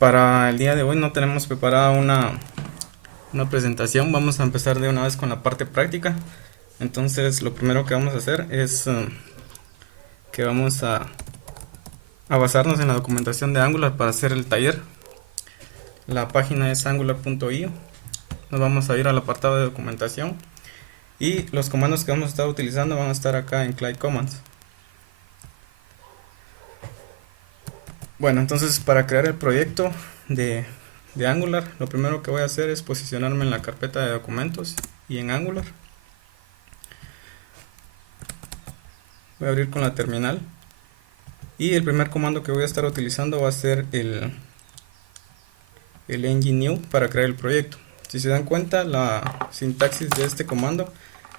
Para el día de hoy no tenemos preparada una presentación, vamos a empezar de una vez con la parte práctica. Entonces lo primero que vamos a hacer es que vamos a basarnos en la documentación de Angular para hacer el taller. La página es angular.io. Nos vamos a ir al apartado de documentación y los comandos que vamos a estar utilizando van a estar acá en Clyde Commands. Bueno, entonces para crear el proyecto de Angular, lo primero que voy a hacer es posicionarme en la carpeta de documentos y en Angular. Voy a abrir con la terminal y el primer comando que voy a estar utilizando va a ser el ng new para crear el proyecto. Si se dan cuenta, la sintaxis de este comando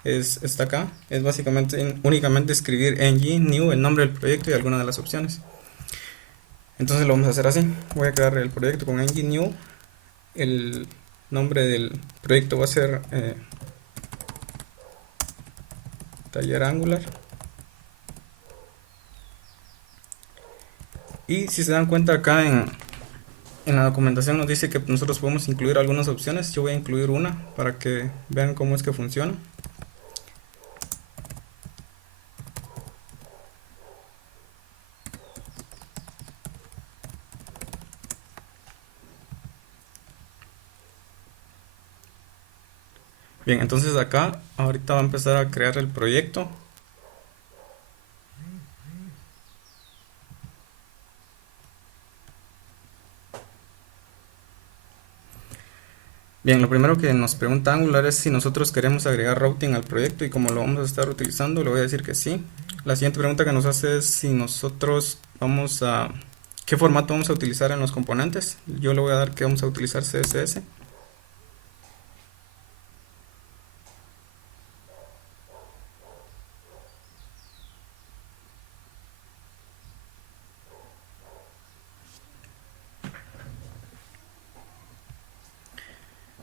está acá. Es básicamente únicamente escribir ng new, el nombre del proyecto y alguna de las opciones. Entonces lo vamos a hacer así. Voy a crear el proyecto con ng new. El nombre del proyecto va a ser taller Angular. Y si se dan cuenta acá en la documentación nos dice que nosotros podemos incluir algunas opciones. Yo voy a incluir una para que vean cómo es que funciona. Bien, entonces acá ahorita va a empezar a crear el proyecto. Bien, lo primero que nos pregunta Angular es si nosotros queremos agregar routing al proyecto, y como lo vamos a estar utilizando, le voy a decir que sí. La siguiente pregunta que nos hace es si nosotros qué formato vamos a utilizar en los componentes. Yo le voy a dar que vamos a utilizar CSS.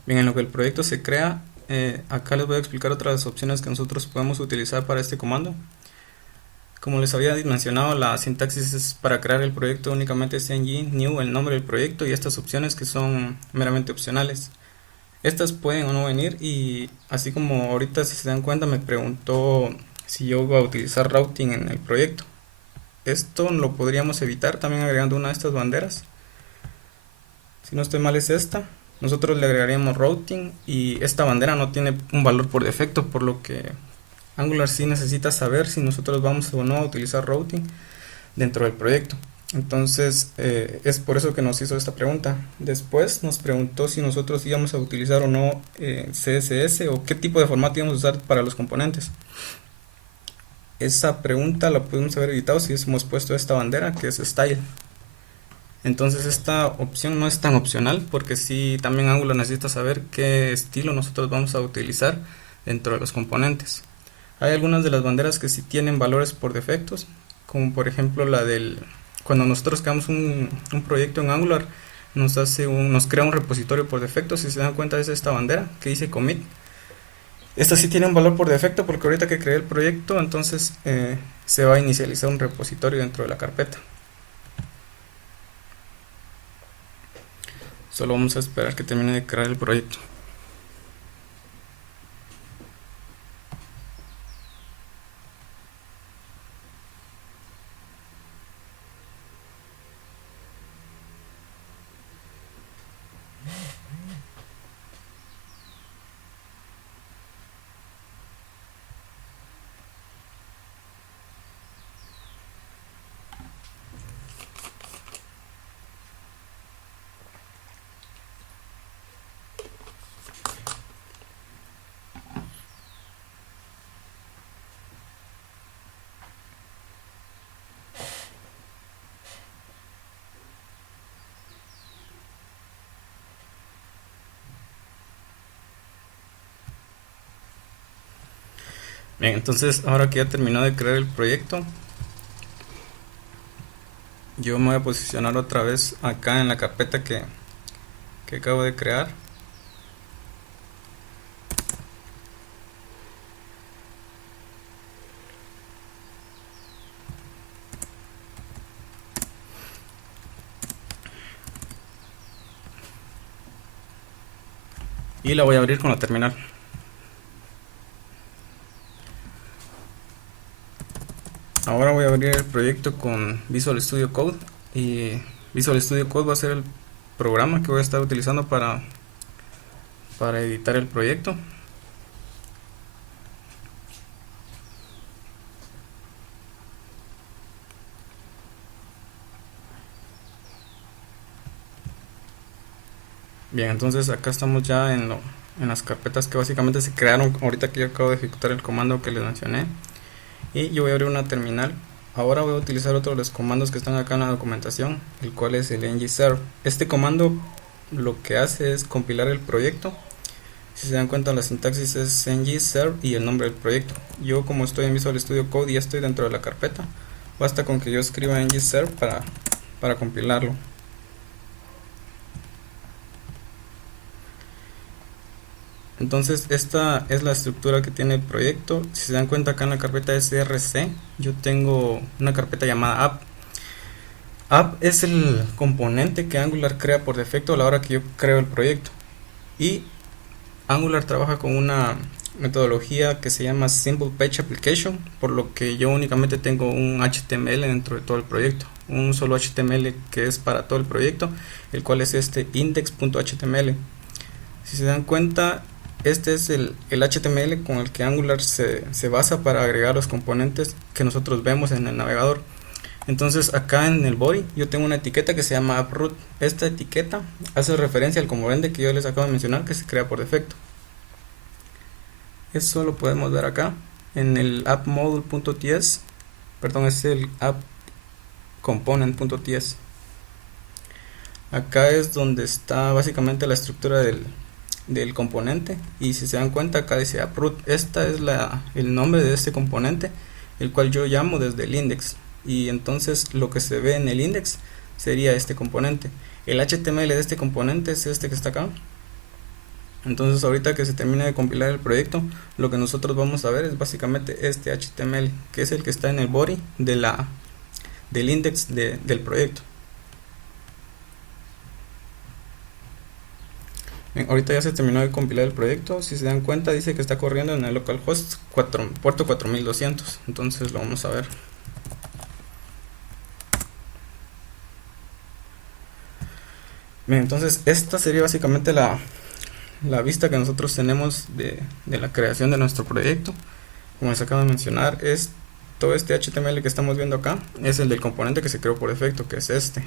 Bien, en lo que el proyecto se crea, acá les voy a explicar otras opciones que nosotros podemos utilizar para este comando. Como les había mencionado, la sintaxis es para crear el proyecto únicamente es ng new, el nombre del proyecto, y estas opciones que son meramente opcionales. Estas pueden o no venir, y así como ahorita, si se dan cuenta, me preguntó si yo iba a utilizar routing en el proyecto. Esto lo podríamos evitar también agregando una de estas banderas. Si no estoy mal es esta. Nosotros le agregaríamos routing, y esta bandera no tiene un valor por defecto, por lo que Angular sí necesita saber si nosotros vamos o no a utilizar routing dentro del proyecto. Entonces es por eso que nos hizo esta pregunta. Después nos preguntó si nosotros íbamos a utilizar o no CSS, o qué tipo de formato íbamos a usar para los componentes. Esa pregunta la pudimos haber evitado si hemos puesto esta bandera que es style. Entonces esta opción no es tan opcional, porque sí también Angular necesita saber qué estilo nosotros vamos a utilizar dentro de los componentes. Hay algunas de las banderas que sí tienen valores por defectos, como por ejemplo cuando nosotros creamos un proyecto en Angular, nos crea un repositorio por defecto. Si se dan cuenta, es esta bandera que dice commit. Esta sí tiene un valor por defecto, porque ahorita que creé el proyecto, entonces se va a inicializar un repositorio dentro de la carpeta. Solo vamos a esperar que termine de crear el proyecto. Bien, entonces ahora que ya terminó de crear el proyecto, yo me voy a posicionar otra vez acá en la carpeta que acabo de crear. y la voy a abrir con la terminal. Ahora voy a abrir el proyecto con Visual Studio Code, y Visual Studio Code va a ser el programa que voy a estar utilizando para editar el proyecto. Bien, entonces acá estamos ya en las carpetas que básicamente se crearon ahorita que yo acabo de ejecutar el comando que les mencioné. Y yo voy a abrir una terminal. Ahora voy a utilizar otro de los comandos que están acá en la documentación, el cual es el ngserve. Este comando lo que hace es compilar el proyecto. Si se dan cuenta, la sintaxis es ngserve y el nombre del proyecto. Yo, como estoy en Visual Studio Code y ya estoy dentro de la carpeta, basta con que yo escriba ngserve para compilarlo. Entonces esta es la estructura que tiene el proyecto. Si se dan cuenta, acá en la carpeta src yo tengo una carpeta llamada app. App es el componente que Angular crea por defecto a la hora que yo creo el proyecto, y Angular trabaja con una metodología que se llama Simple Page Application, por lo que yo únicamente tengo un HTML dentro de todo el proyecto, un solo HTML que es para todo el proyecto, el cual es este index.html. Si se dan cuenta, este es el HTML con el que Angular se basa para agregar los componentes que nosotros vemos en el navegador. Entonces acá en el body yo tengo una etiqueta que se llama AppRoot. Esta etiqueta hace referencia al componente que yo les acabo de mencionar, que se crea por defecto. Eso lo podemos ver acá en el appmodule.ts, perdón, es el appcomponent.ts. Acá es donde está básicamente la estructura del componente, y si se dan cuenta, acá dice AppRoot. Esta es el nombre de este componente, el cual yo llamo desde el index, y entonces lo que se ve en el index sería este componente. El HTML de este componente es este que está acá. Entonces ahorita que se termine de compilar el proyecto, lo que nosotros vamos a ver es básicamente este HTML, que es el que está en el body del index del proyecto. Bien, ahorita ya se terminó de compilar el proyecto. Si se dan cuenta, dice que está corriendo en el localhost puerto 4200. Entonces lo vamos a ver. Bien, entonces esta sería básicamente la vista que nosotros tenemos de la creación de nuestro proyecto. Como les acabo de mencionar, es todo este HTML que estamos viendo acá es el del componente que se creó por defecto, que es este.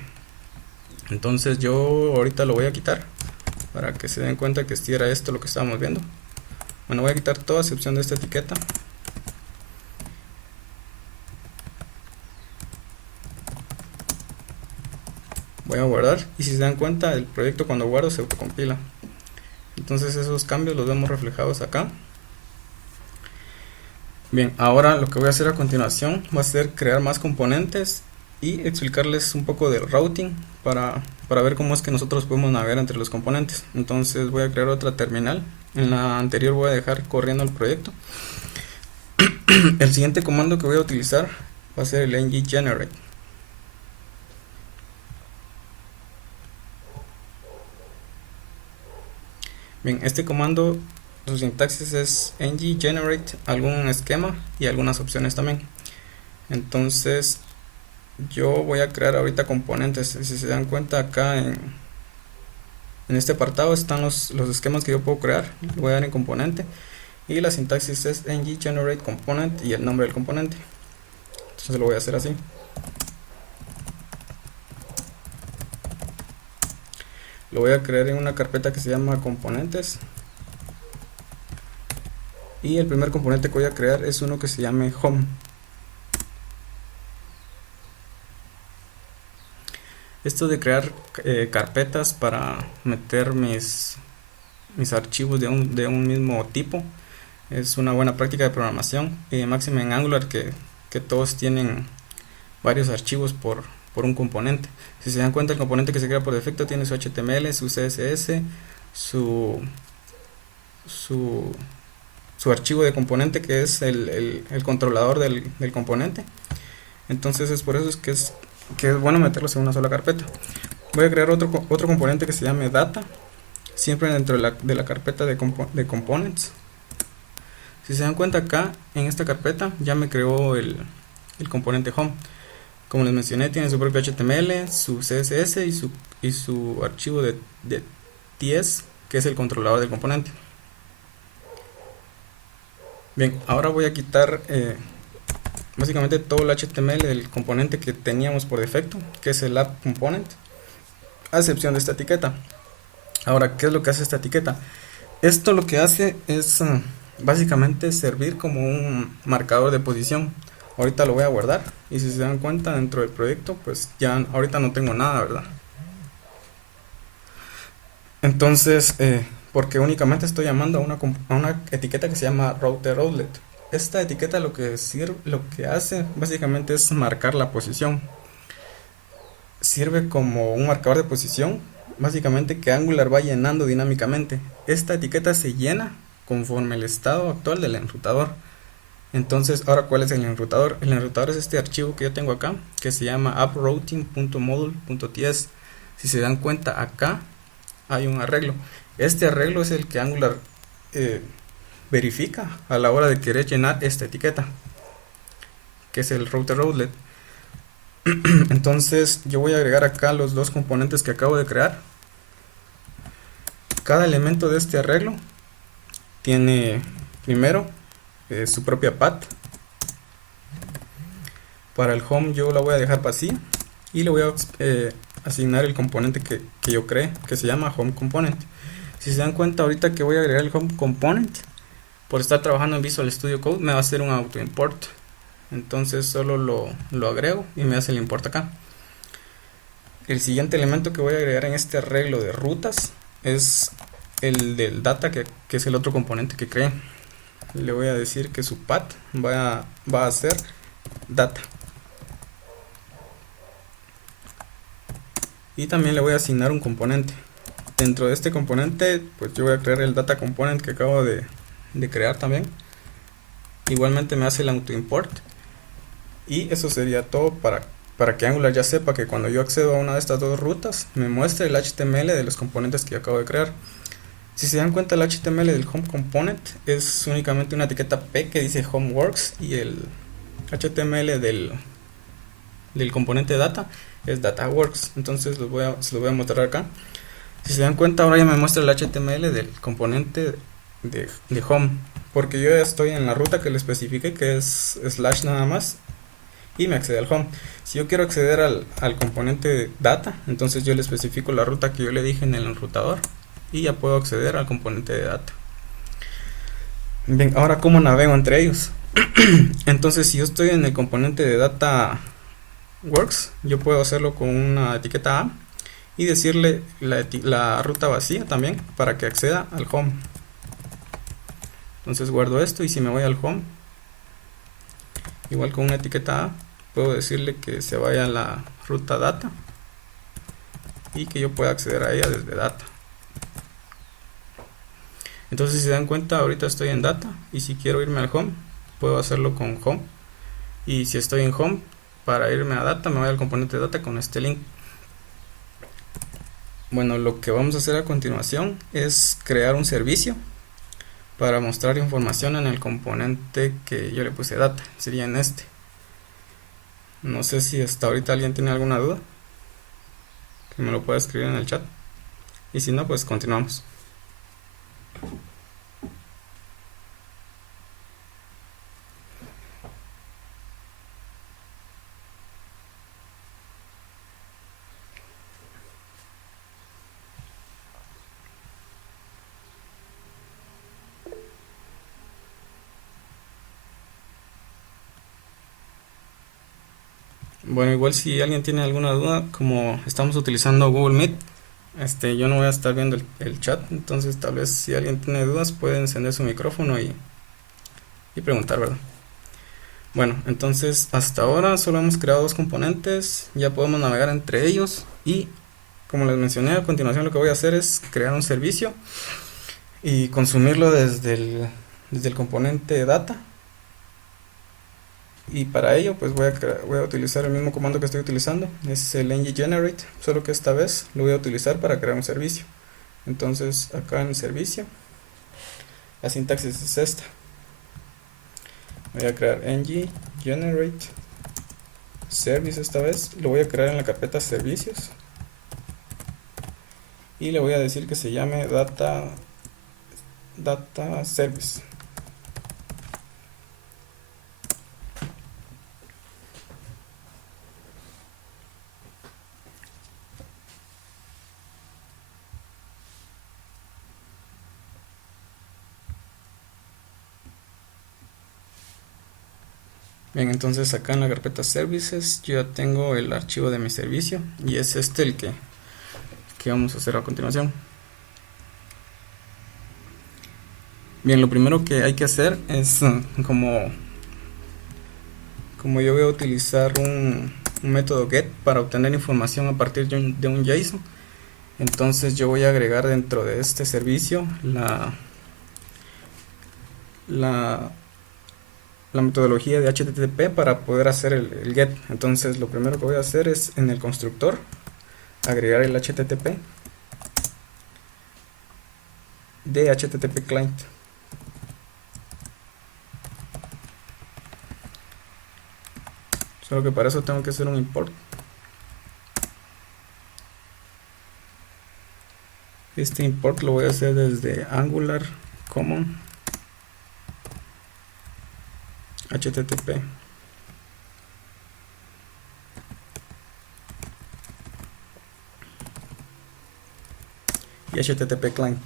Entonces yo ahorita lo voy a quitar para que se den cuenta que si era esto lo que estábamos viendo. Bueno, voy a quitar toda excepción de esta etiqueta. Voy a guardar, y si se dan cuenta, el proyecto cuando guardo se autocompila. Entonces esos cambios los vemos reflejados acá. Bien, ahora lo que voy a hacer a continuación va a ser crear más componentes y explicarles un poco del routing para ver cómo es que nosotros podemos navegar entre los componentes. Entonces voy a crear otra terminal. En la anterior voy a dejar corriendo el proyecto. El siguiente comando que voy a utilizar va a ser el ngGenerate. Bien, este comando, su sintaxis es ngGenerate algún esquema y algunas opciones también. Entonces yo voy a crear ahorita componentes. Si se dan cuenta, acá en este apartado están los esquemas que yo puedo crear. Le voy a dar en componente, y la sintaxis es ngGenerate component y el nombre del componente. Entonces lo voy a hacer así. Lo voy a crear en una carpeta que se llama componentes, y el primer componente que voy a crear es uno que se llame home. Esto de crear carpetas para meter mis archivos de un mismo tipo es una buena práctica de programación, máxima en Angular, que todos tienen varios archivos por un componente. Si se dan cuenta, el componente que se crea por defecto tiene su HTML, su CSS, su archivo de componente, que es el controlador del componente. Entonces es por eso que es bueno meterlos en una sola carpeta. Voy a crear otro componente que se llame data. siempre dentro de la carpeta de components. Si se dan cuenta acá, en esta carpeta ya me creó el componente home. Como les mencioné, tiene su propio HTML, su CSS y su archivo de TS, que es el controlador del componente. Bien, ahora voy a quitar básicamente todo el HTML del componente que teníamos por defecto, que es el app component, a excepción de esta etiqueta. Ahora, ¿qué es lo que hace esta etiqueta? Esto lo que hace es básicamente servir como un marcador de posición. Ahorita lo voy a guardar y si se dan cuenta dentro del proyecto, pues ya ahorita no tengo nada, ¿verdad? Entonces, porque únicamente estoy llamando a una etiqueta que se llama router outlet. Esta etiqueta lo que hace básicamente es marcar la posición. Sirve como un marcador de posición, básicamente que Angular va llenando dinámicamente. Esta etiqueta se llena conforme el estado actual del enrutador. Entonces, ahora, ¿cuál es el enrutador? El enrutador es este archivo que yo tengo acá, que se llama approuting.module.ts. Si se dan cuenta, acá hay un arreglo. Este arreglo es el que Angular verifica a la hora de querer llenar esta etiqueta, que es el router outlet. Entonces, yo voy a agregar acá los dos componentes que acabo de crear. Cada elemento de este arreglo tiene primero su propia path. Para el home yo la voy a dejar vacía y le voy a asignar el componente que yo creé, que se llama home component. Si se dan cuenta, ahorita que voy a agregar el home component, por estar trabajando en Visual Studio Code me va a hacer un auto import. Entonces solo lo agrego y me hace el import acá. El siguiente elemento que voy a agregar en este arreglo de rutas es el del data, que es el otro componente que creé. Le voy a decir que su path va a ser data. Y también le voy a asignar un componente. Dentro de este componente, pues yo voy a crear el data component que acabo de crear también. Igualmente me hace el auto import. Y eso sería todo para que Angular ya sepa que cuando yo accedo a una de estas dos rutas, me muestre el HTML de los componentes que yo acabo de crear. Si se dan cuenta, el HTML del home component es únicamente una etiqueta P que dice homeworks, y el HTML del componente data es dataworks. Entonces se los voy a mostrar acá. Si se dan cuenta, ahora ya me muestra el HTML del componente de home, porque yo ya estoy en la ruta que le especifique, que es slash nada más, y me accede al home. Si yo quiero acceder al componente data, entonces yo le especifico la ruta que yo le dije en el enrutador y ya puedo acceder al componente de data. Bien, ahora ¿cómo navego entre ellos? Entonces, si yo estoy en el componente de data works, yo puedo hacerlo con una etiqueta A y decirle la ruta vacía también para que acceda al home. Entonces guardo esto y si me voy al home, igual con una etiqueta A, puedo decirle que se vaya a la ruta data y que yo pueda acceder a ella desde data. Entonces, si se dan cuenta, ahorita estoy en data y si quiero irme al home, puedo hacerlo con home. Y si estoy en home, para irme a data, me voy al componente de data con este link. Bueno, lo que vamos a hacer a continuación es crear un servicio para mostrar información en el componente que yo le puse data. Sería en este. No sé si hasta ahorita alguien tiene alguna duda, que me lo pueda escribir en el chat. Y si no, pues continuamos. Bueno, igual si alguien tiene alguna duda, como estamos utilizando Google Meet, yo no voy a estar viendo el chat, entonces tal vez si alguien tiene dudas puede encender su micrófono y preguntar, ¿verdad? Bueno, entonces hasta ahora solo hemos creado dos componentes, ya podemos navegar entre ellos y como les mencioné, a continuación lo que voy a hacer es crear un servicio y consumirlo desde el componente data. Y para ello pues voy a utilizar el mismo comando que estoy utilizando, es el ng generate, solo que esta vez lo voy a utilizar para crear un servicio. Entonces acá en el servicio la sintaxis es esta. Voy a crear ng generate service. Esta vez lo voy a crear en la carpeta servicios y le voy a decir que se llame data service. Bien, entonces acá en la carpeta services yo ya tengo el archivo de mi servicio y es este el que vamos a hacer a continuación. Bien, lo primero que hay que hacer es como yo voy a utilizar un método get para obtener información a partir de un JSON. Entonces yo voy a agregar dentro de este servicio la metodología de HTTP para poder hacer el get. Entonces lo primero que voy a hacer es en el constructor agregar el HTTP de HTTP client. Solo que para eso tengo que hacer un import. Este import lo voy a hacer desde Angular Common HTTP y HTTP client.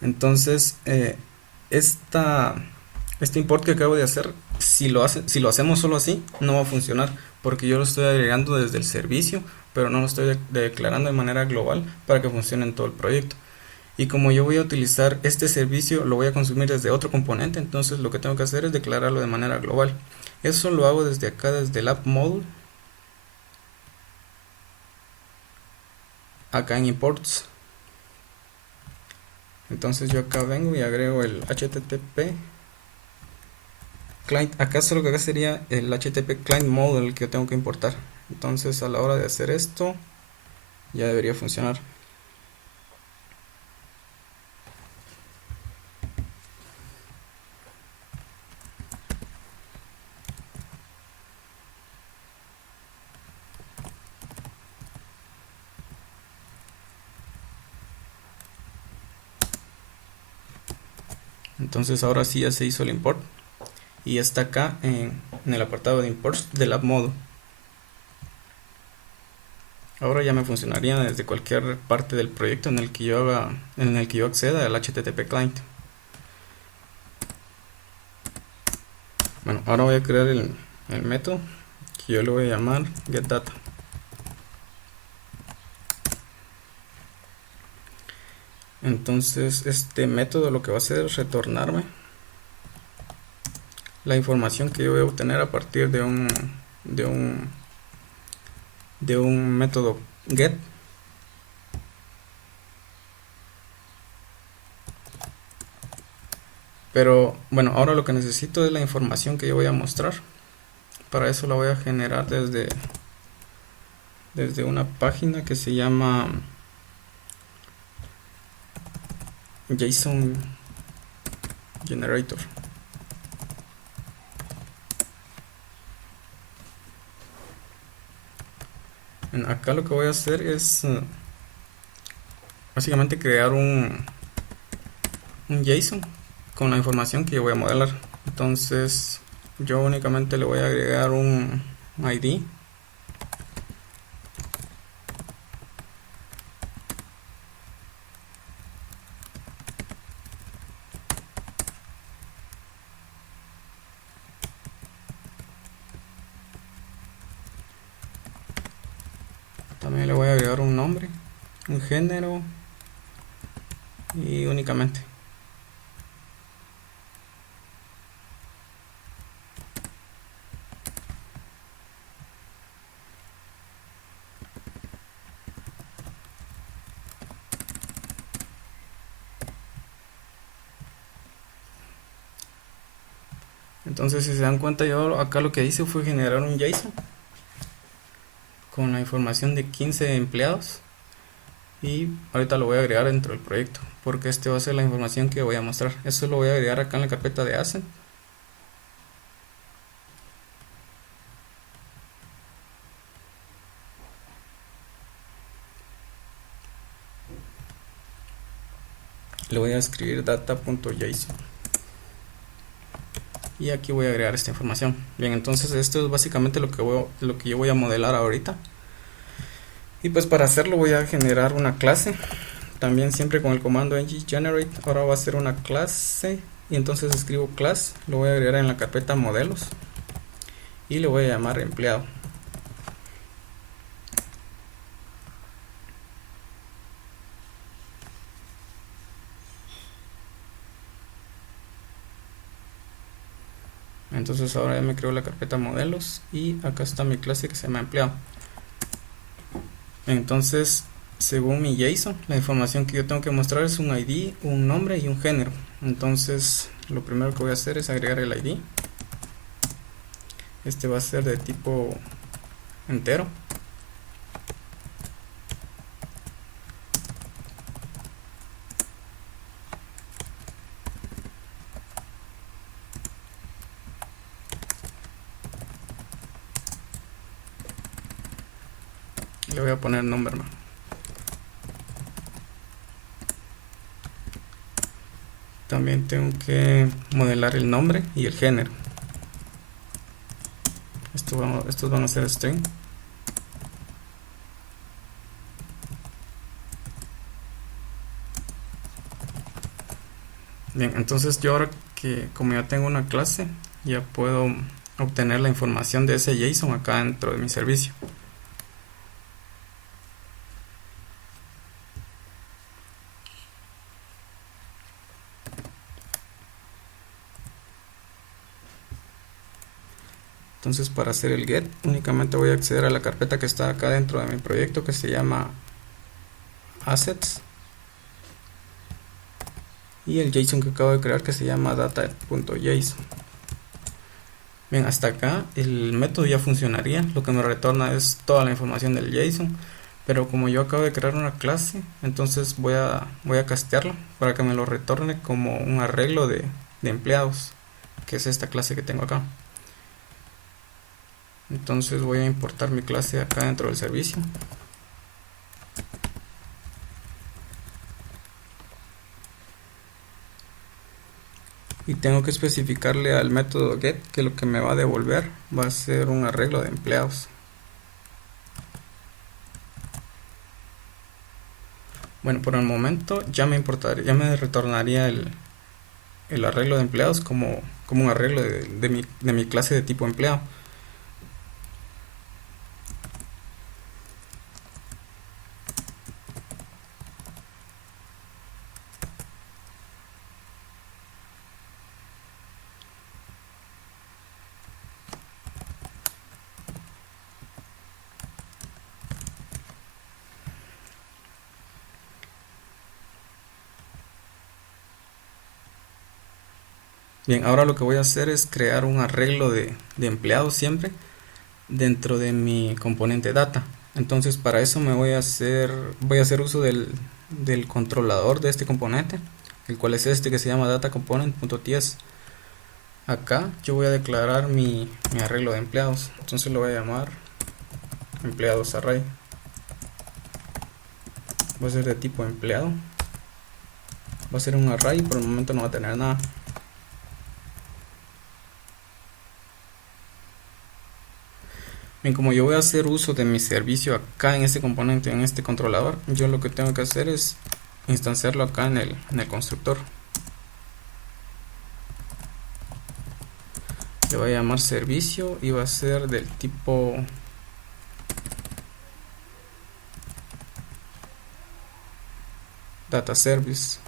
Entonces este import que acabo de hacer, si lo hacemos solo así, no va a funcionar porque yo lo estoy agregando desde el servicio, pero no lo estoy declarando de manera global para que funcione en todo el proyecto. Y como yo voy a utilizar este servicio, lo voy a consumir desde otro componente, entonces lo que tengo que hacer es declararlo de manera global. Eso lo hago desde acá, desde el app module, acá en imports. Entonces yo acá vengo y agrego el HTTP client. Acá solo que acá sería el HTTP client module que yo tengo que importar. Entonces a la hora de hacer esto ya debería funcionar. Entonces ahora sí ya se hizo el import y está acá en el apartado de imports del app module. Ahora ya me funcionaría desde cualquier parte del proyecto en el que yo acceda al HTTP client. Bueno, ahora voy a crear el método que yo le voy a llamar getData. Entonces este método lo que va a hacer es retornarme la información que yo voy a obtener a partir de un método get. Pero bueno, ahora lo que necesito es la información que yo voy a mostrar. Para eso la voy a generar desde una página que se llama JSON Generator. Acá lo que voy a hacer es básicamente crear un JSON con la información que yo voy a modelar. Entonces yo únicamente le voy a agregar un ID también le voy a agregar un nombre, un género y únicamente. Entonces si se dan cuenta, yo acá lo que hice fue generar un JSON con la información de 15 empleados y ahorita lo voy a agregar dentro del proyecto porque este va a ser la información que voy a mostrar. Eso lo voy a agregar acá en la carpeta de asset. Le voy a escribir data.json y aquí voy a agregar esta información. Bien, entonces esto es básicamente lo que yo voy a modelar ahorita. Y pues para hacerlo voy a generar una clase, también siempre con el comando ng-generate. Ahora va a ser una clase y entonces escribo class, lo voy a agregar en la carpeta modelos y le voy a llamar empleado. Entonces ahora ya me creo la carpeta modelos y acá está mi clase que se llama empleado. Entonces, según mi JSON, la información que yo tengo que mostrar es un ID, un nombre y un género. Entonces, lo primero que voy a hacer es agregar el ID. Este va a ser de tipo entero. Le voy a poner number. También tengo que modelar el nombre y el género. Estos van a ser string. Bien, entonces yo ahora que como ya tengo una clase, ya puedo obtener la información de ese JSON acá dentro de mi servicio. Entonces para hacer el get únicamente voy a acceder a la carpeta que está acá dentro de mi proyecto que se llama assets y el JSON que acabo de crear que se llama data.json. Bien, hasta acá el método ya funcionaría, lo que me retorna es toda la información del JSON, pero como yo acabo de crear una clase, entonces voy a castearla para que me lo retorne como un arreglo de empleados, que es esta clase que tengo acá. Entonces voy a importar mi clase acá dentro del servicio. Y tengo que especificarle al método get que lo que me va a devolver va a ser un arreglo de empleados. Bueno, por el momento ya me retornaría el arreglo de empleados como un arreglo de mi clase de tipo empleado. Bien, ahora lo que voy a hacer es crear un arreglo de empleados siempre dentro de mi componente data. Entonces para eso voy a hacer uso del controlador de este componente, el cual es este que se llama datacomponent.ts. Acá yo voy a declarar mi arreglo de empleados, entonces lo voy a llamar empleados array. Va a ser de tipo empleado, va a ser un array y por el momento no va a tener nada. Bien, como yo voy a hacer uso de mi servicio acá en este componente, en este controlador, yo lo que tengo que hacer es instanciarlo acá en el constructor. Le voy a llamar servicio y va a ser del tipo data service.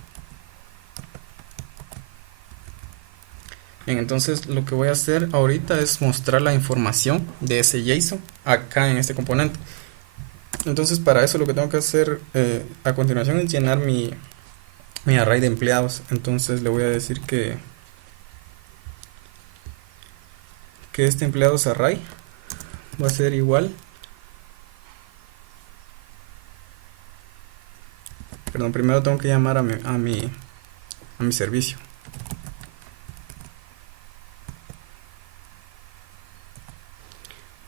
Bien, entonces lo que voy a hacer ahorita es mostrar la información de ese JSON acá en este componente. Entonces para eso lo que tengo que hacer a continuación es llenar mi array de empleados. Entonces le voy a decir que este empleados array va a ser igual Perdón, primero tengo que llamar a mi servicio.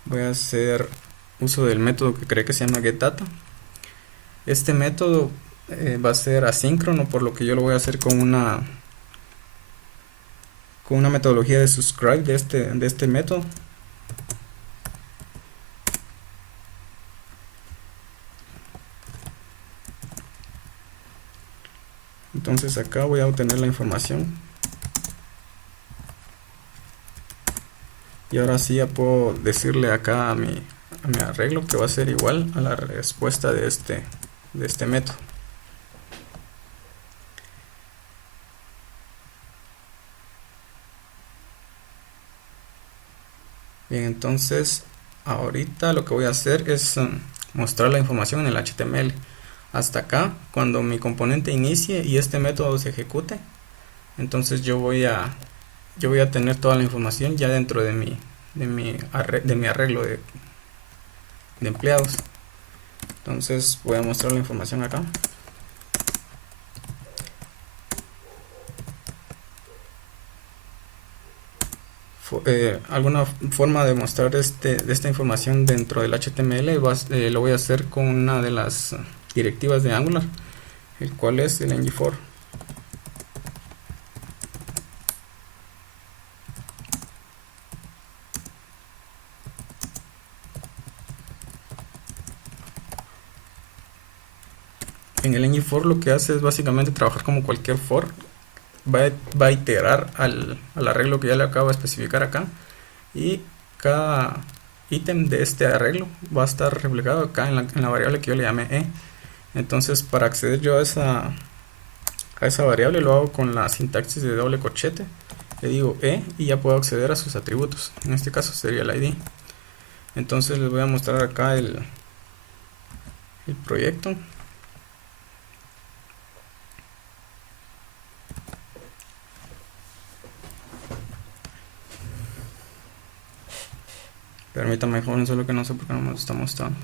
Voy a hacer uso del método que creo que se llama getData. Este método va a ser asíncrono, por lo que yo lo voy a hacer con una metodología de subscribe de este método. Entonces acá voy a obtener la información y ahora sí ya puedo decirle acá a mi arreglo que va a ser igual a la respuesta de este método. Bien, entonces ahorita lo que voy a hacer es mostrar la información en el HTML. Hasta acá, cuando mi componente inicie y este método se ejecute, entonces yo voy a tener toda la información ya dentro de mi arreglo de empleados. Entonces voy a mostrar la información acá. Alguna forma de mostrar de esta información dentro del HTML lo voy a hacer con una de las directivas de Angular, el cual es el ng-for. En el ng-for lo que hace es básicamente trabajar como cualquier for. Va a iterar al arreglo que ya le acabo de especificar acá, y cada ítem de este arreglo va a estar reflejado acá en la variable que yo le llamé e. Entonces, para acceder yo a esa variable lo hago con la sintaxis de doble corchete. Le digo y ya puedo acceder a sus atributos. En este caso sería el ID. Entonces les voy a mostrar acá el proyecto. Permítame, joven, solo que no sé por qué no me lo está mostrando.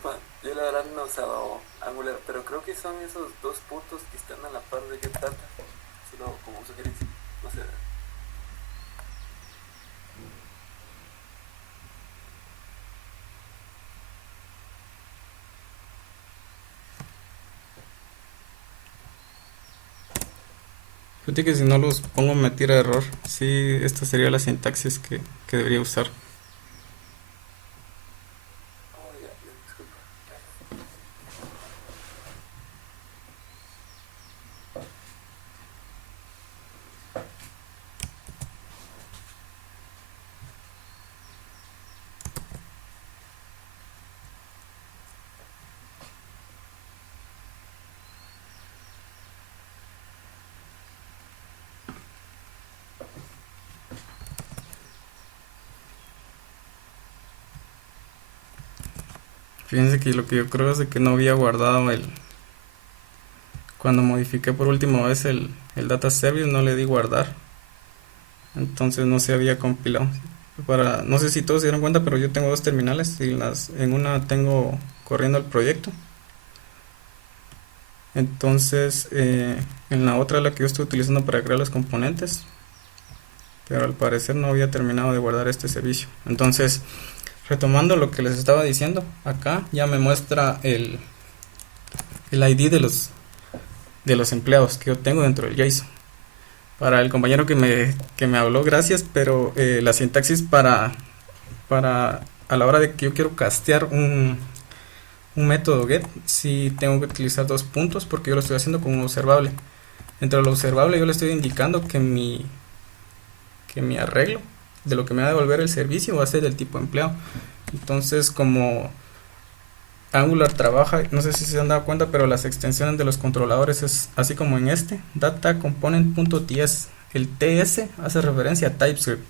disculpa, yo la verdad no he usado Angular, pero creo que son esos dos puntos que están a la par de GetData, solo como sugerencia, no sé. Fíjate que si no los pongo me tira error. Sí, esta sería la sintaxis que debería usar. Oh, ya, ya, disculpa. Fíjense que lo que yo creo es de que no había guardado cuando modifiqué por última vez el data service no le di guardar. Entonces no se había compilado. No sé si todos se dieron cuenta, pero yo tengo dos terminales y en una tengo corriendo el proyecto. Entonces, en la otra la que yo estoy utilizando para crear los componentes, pero al parecer no había terminado de guardar este servicio. Entonces, retomando lo que les estaba diciendo, acá ya me muestra el ID de los empleados que yo tengo dentro del JSON. Para el compañero que me habló, gracias, pero la sintaxis para a la hora de que yo quiero castear un método get, sí tengo que utilizar dos puntos porque yo lo estoy haciendo con un observable. Dentro del observable yo le estoy indicando que mi arreglo de lo que me va a devolver el servicio va a ser del tipo empleado. Entonces, como Angular trabaja, no sé si se han dado cuenta, pero las extensiones de los controladores es así como en este, data component.ts. El TS hace referencia a TypeScript.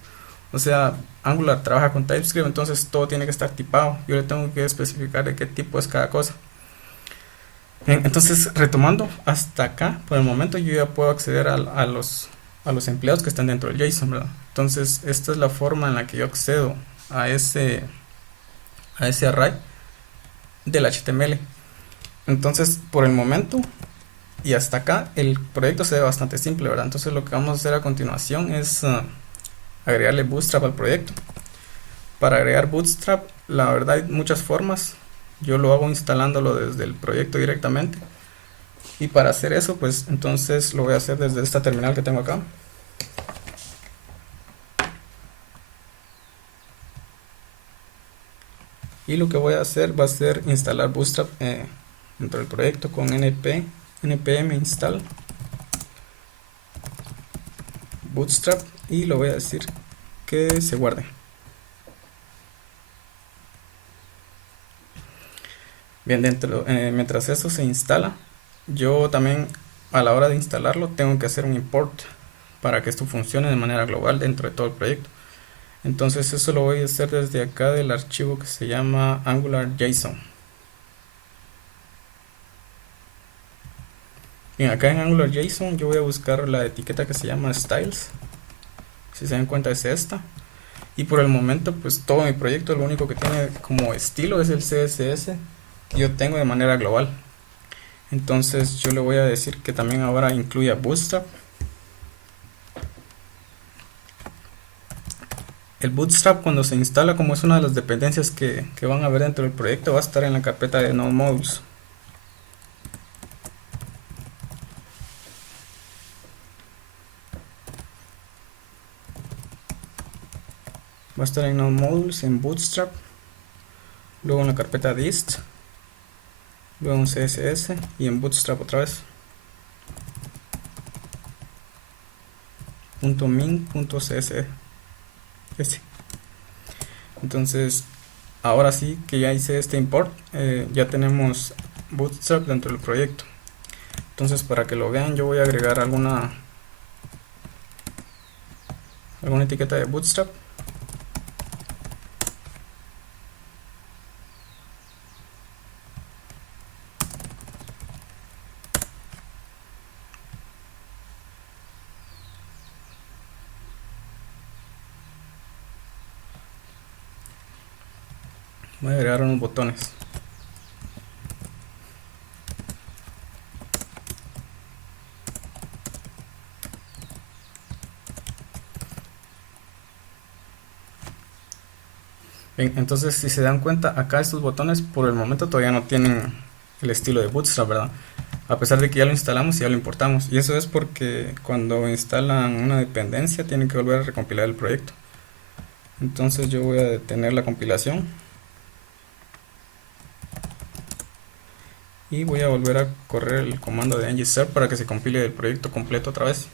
O sea, Angular trabaja con TypeScript, entonces todo tiene que estar tipado. Yo le tengo que especificar de qué tipo es cada cosa. Bien, entonces, retomando, hasta acá, por el momento yo ya puedo acceder a los empleados que están dentro del JSON, ¿verdad? Entonces, esta es la forma en la que yo accedo a a ese array del HTML. Entonces, por el momento y hasta acá, el proyecto se ve bastante simple, ¿verdad? Entonces, lo que vamos a hacer a continuación es agregarle Bootstrap al proyecto. Para agregar Bootstrap, la verdad hay muchas formas. Yo lo hago instalándolo desde el proyecto directamente. Y para hacer eso, pues entonces lo voy a hacer desde esta terminal que tengo acá. Y lo que voy a hacer va a ser instalar Bootstrap dentro del proyecto con npm install Bootstrap y lo voy a decir que se guarde. Bien, mientras eso se instala, yo también a la hora de instalarlo tengo que hacer un import para que esto funcione de manera global dentro de todo el proyecto. Entonces eso lo voy a hacer desde acá del archivo que se llama AngularJSON. Bien, acá en AngularJSON yo voy a buscar la etiqueta que se llama styles. Si se dan cuenta es esta. Y por el momento pues todo mi proyecto lo único que tiene como estilo es el CSS que yo tengo de manera global. Entonces yo le voy a decir que también ahora incluya Bootstrap. El Bootstrap cuando se instala, como es una de las dependencias que van a ver dentro del proyecto, va a estar en la carpeta de Node Modules. Va a estar en Node Modules, en Bootstrap, luego en la carpeta dist, luego en CSS y en Bootstrap otra vez. .min.css. Entonces, ahora sí que ya hice este import, ya tenemos Bootstrap dentro del proyecto. Entonces, para que lo vean, yo voy a agregar alguna etiqueta de Bootstrap. Voy a agregar unos botones. Bien, entonces si se dan cuenta, acá estos botones por el momento todavía no tienen el estilo de Bootstrap, ¿verdad? A pesar de que ya lo instalamos y ya lo importamos. Y eso es porque cuando instalan una dependencia tienen que volver a recompilar el proyecto. Entonces yo voy a detener la compilación y voy a volver a correr el comando de ng-serve para que se compile el proyecto completo otra vez.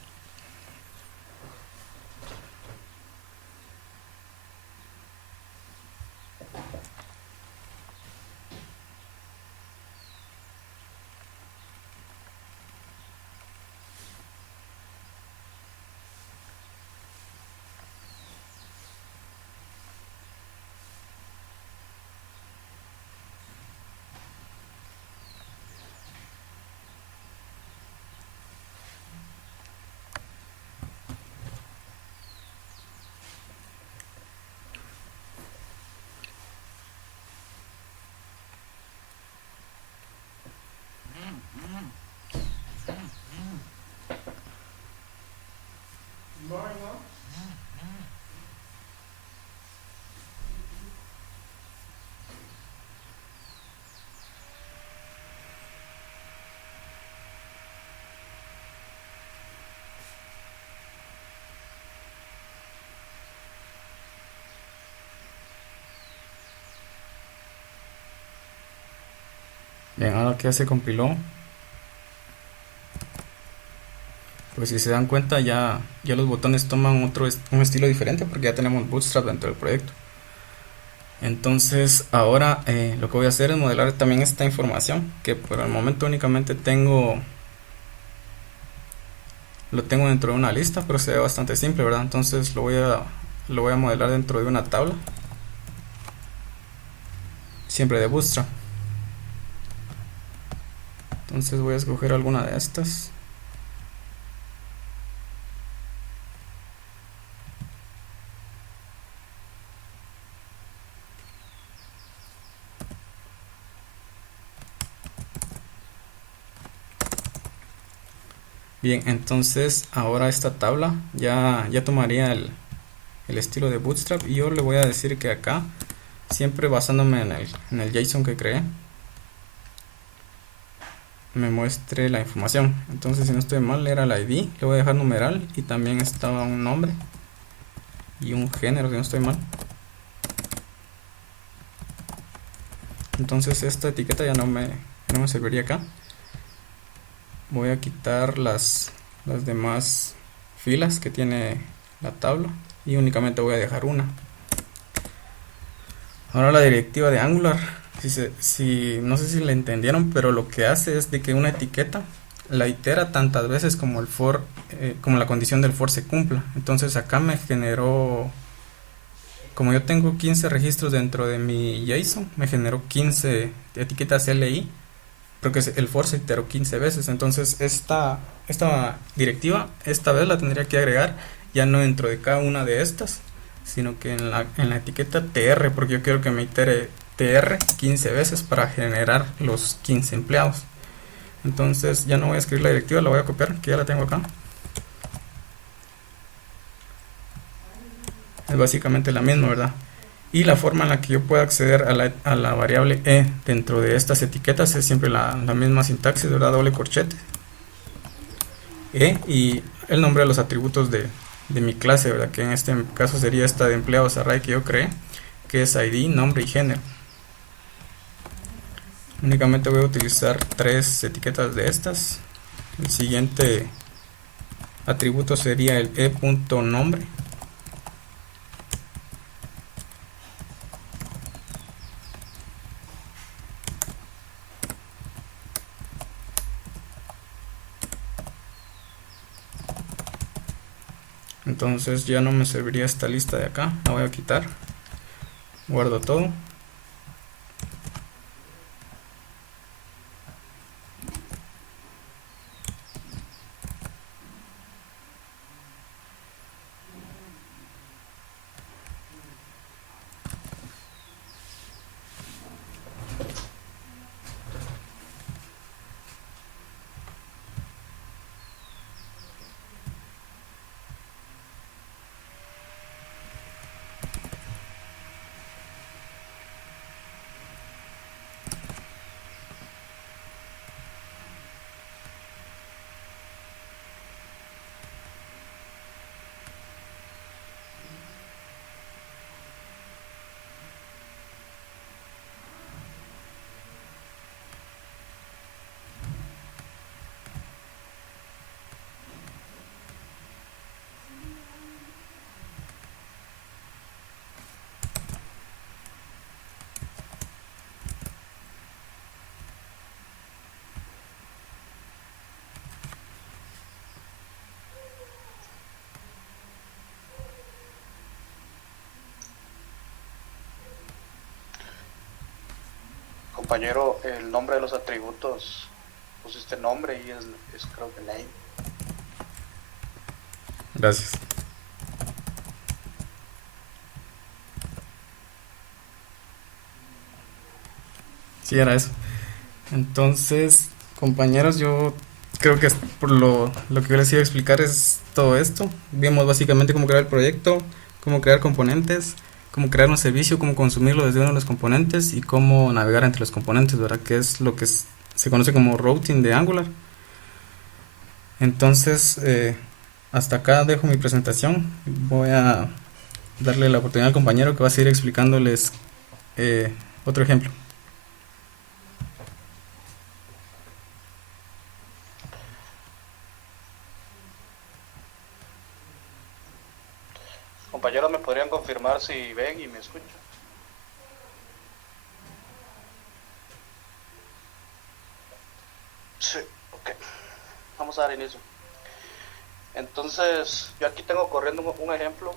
Bien, ahora que ya se compiló, pues si se dan cuenta ya los botones toman un estilo diferente porque ya tenemos Bootstrap dentro del proyecto. Entonces ahora lo que voy a hacer es modelar también esta información que por el momento únicamente lo tengo dentro de una lista, pero se ve bastante simple, ¿verdad? Entonces lo voy a modelar dentro de una tabla, siempre de Bootstrap. Entonces voy a escoger alguna de estas. Bien, entonces ahora esta tabla ya tomaría el estilo de Bootstrap y yo le voy a decir que acá, siempre basándome en el JSON que creé, me muestre la información. Entonces si no estoy mal era el ID, le voy a dejar numeral y también estaba un nombre y un género si no estoy mal. Entonces esta etiqueta ya no me serviría acá. Voy a quitar las demás filas que tiene la tabla y únicamente voy a dejar una. Ahora la directiva de Angular, no sé si la entendieron, pero lo que hace es de que una etiqueta la itera tantas veces como como la condición del for se cumpla. Entonces acá me generó, como yo tengo 15 registros dentro de mi JSON, me generó 15 etiquetas LI, porque el for se iteró 15 veces. Entonces esta directiva esta vez la tendría que agregar ya no dentro de cada una de estas, sino que en la etiqueta tr, porque yo quiero que me itere tr 15 veces para generar los 15 empleados. Entonces ya no voy a escribir la directiva, la voy a copiar, que ya la tengo acá. Es básicamente la misma, ¿verdad? Y la forma en la que yo puedo acceder a la variable e dentro de estas etiquetas es siempre la misma sintaxis, ¿verdad? Doble corchete e y el nombre de los atributos de mi clase, ¿verdad? Que en este caso sería esta de empleados array que yo creé, que es ID, nombre y género. Únicamente voy a utilizar 3 etiquetas de estas. El siguiente atributo sería el e.nombre. Entonces ya no me serviría esta lista de acá, la voy a quitar. Guardo todo. Compañero, el nombre de los atributos, pusiste nombre y es creo que name. Gracias. Sí, era eso. Entonces, compañeros, yo creo que por lo que yo les iba a explicar es todo esto. Vimos básicamente cómo crear el proyecto, cómo crear componentes, cómo crear un servicio, cómo consumirlo desde uno de los componentes y cómo navegar entre los componentes, ¿verdad? Que es lo que se conoce como routing de Angular. Entonces, hasta acá dejo mi presentación. Voy a darle la oportunidad al compañero que va a seguir explicándoles eh, otro ejemplo. Compañeros, ¿me podrían confirmar si ven y me escuchan? Sí, ok. Vamos a dar inicio. Entonces, yo aquí tengo corriendo un ejemplo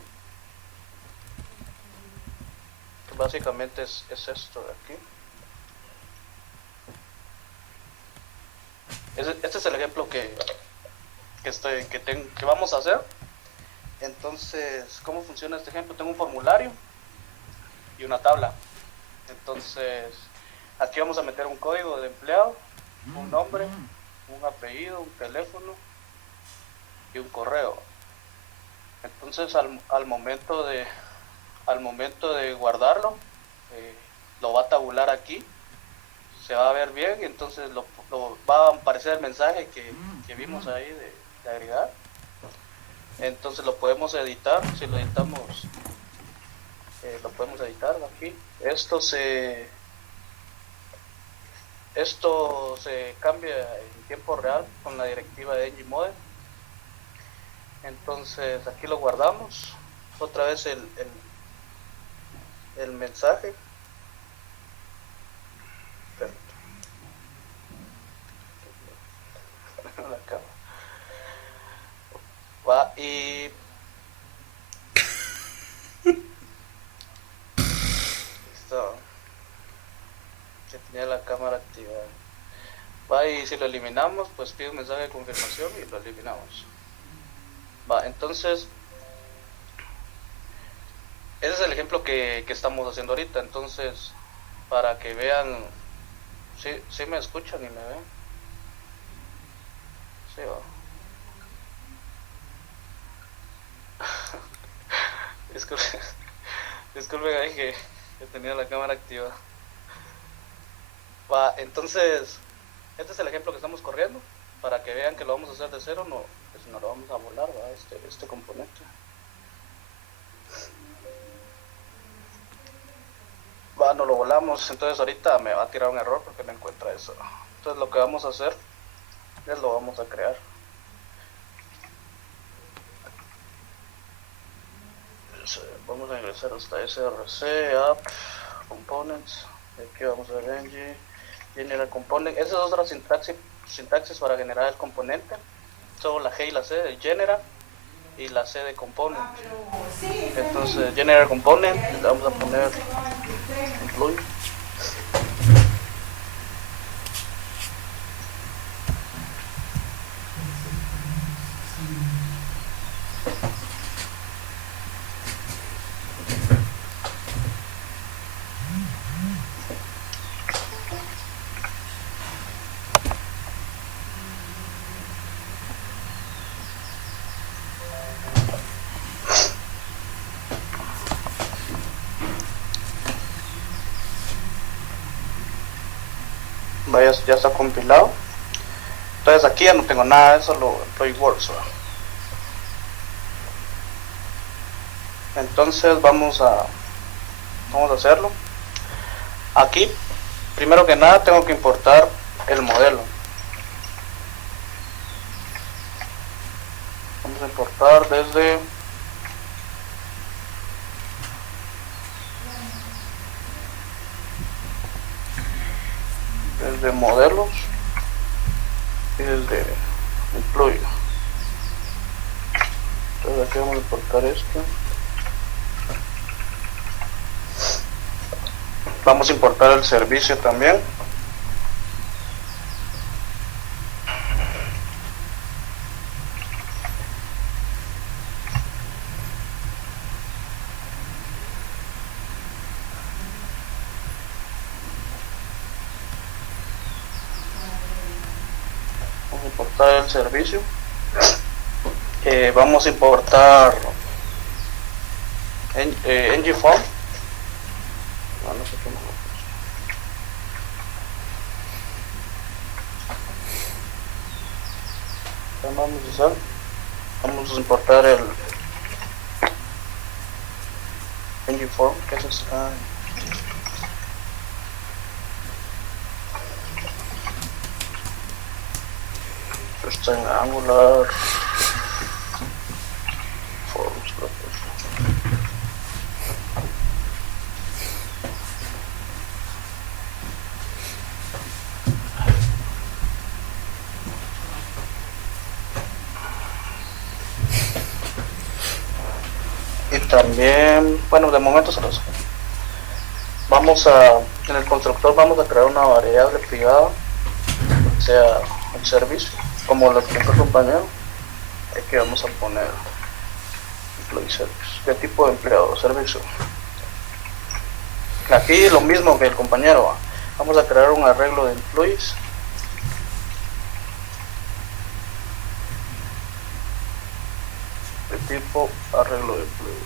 que básicamente es esto de aquí. Este es el ejemplo que vamos a hacer. Entonces, ¿cómo funciona este ejemplo? Tengo un formulario y una tabla. Entonces, aquí vamos a meter un código de empleado, un nombre, un apellido, un teléfono y un correo. Entonces, al momento de guardarlo, lo va a tabular aquí, se va a ver bien, y entonces va a aparecer el mensaje que vimos ahí de agregar. Entonces lo podemos editar, si lo editamos, lo podemos editar aquí. Esto se cambia en tiempo real con la directiva de ngModel. Entonces aquí lo guardamos, otra vez el mensaje. La cámara. Va, y listo, que tenía la cámara activada. Va, y si lo eliminamos, pues pide un mensaje de confirmación y lo eliminamos. Va, entonces ese es el ejemplo que estamos haciendo ahorita. Entonces, para que vean, sí me escuchan y me ven. Sí, va. Disculpen ahí que tenía la cámara activa. Va, entonces, este es el ejemplo que estamos corriendo, para que vean que lo vamos a hacer de cero, no lo vamos a volar, ¿va? Este componente. Va, no lo volamos, entonces ahorita me va a tirar un error porque no encuentra eso. Entonces lo que vamos a hacer es lo vamos a crear. Vamos a ingresar hasta src, app, components, aquí vamos a ver ng, general component. Esa es otra sintaxis para generar el componente. Solo la G y la C de general y la C de component. Entonces general component, le vamos a poner include. Vaya, ya está compilado. Entonces aquí ya no tengo nada de eso, lo works. Entonces vamos a hacerlo. Aquí, primero que nada, tengo que importar el modelo. Vamos a importar desde modelos y desde employee. Entonces aquí vamos a importar esto. Vamos a importar el servicio también. importar el servicio. Vamos a importar ngForm. No sé cómo lo puse. Vamos a importar el ngForm, que es está en Angular Forms, creo que y también, bueno, de momento se los en el constructor vamos a crear una variable privada, sea un servicio, como lo explicó el compañero. Aquí vamos a poner employee service, qué tipo de empleado, servicio. Aquí lo mismo que el compañero, vamos a crear un arreglo de employees. De tipo arreglo de employees.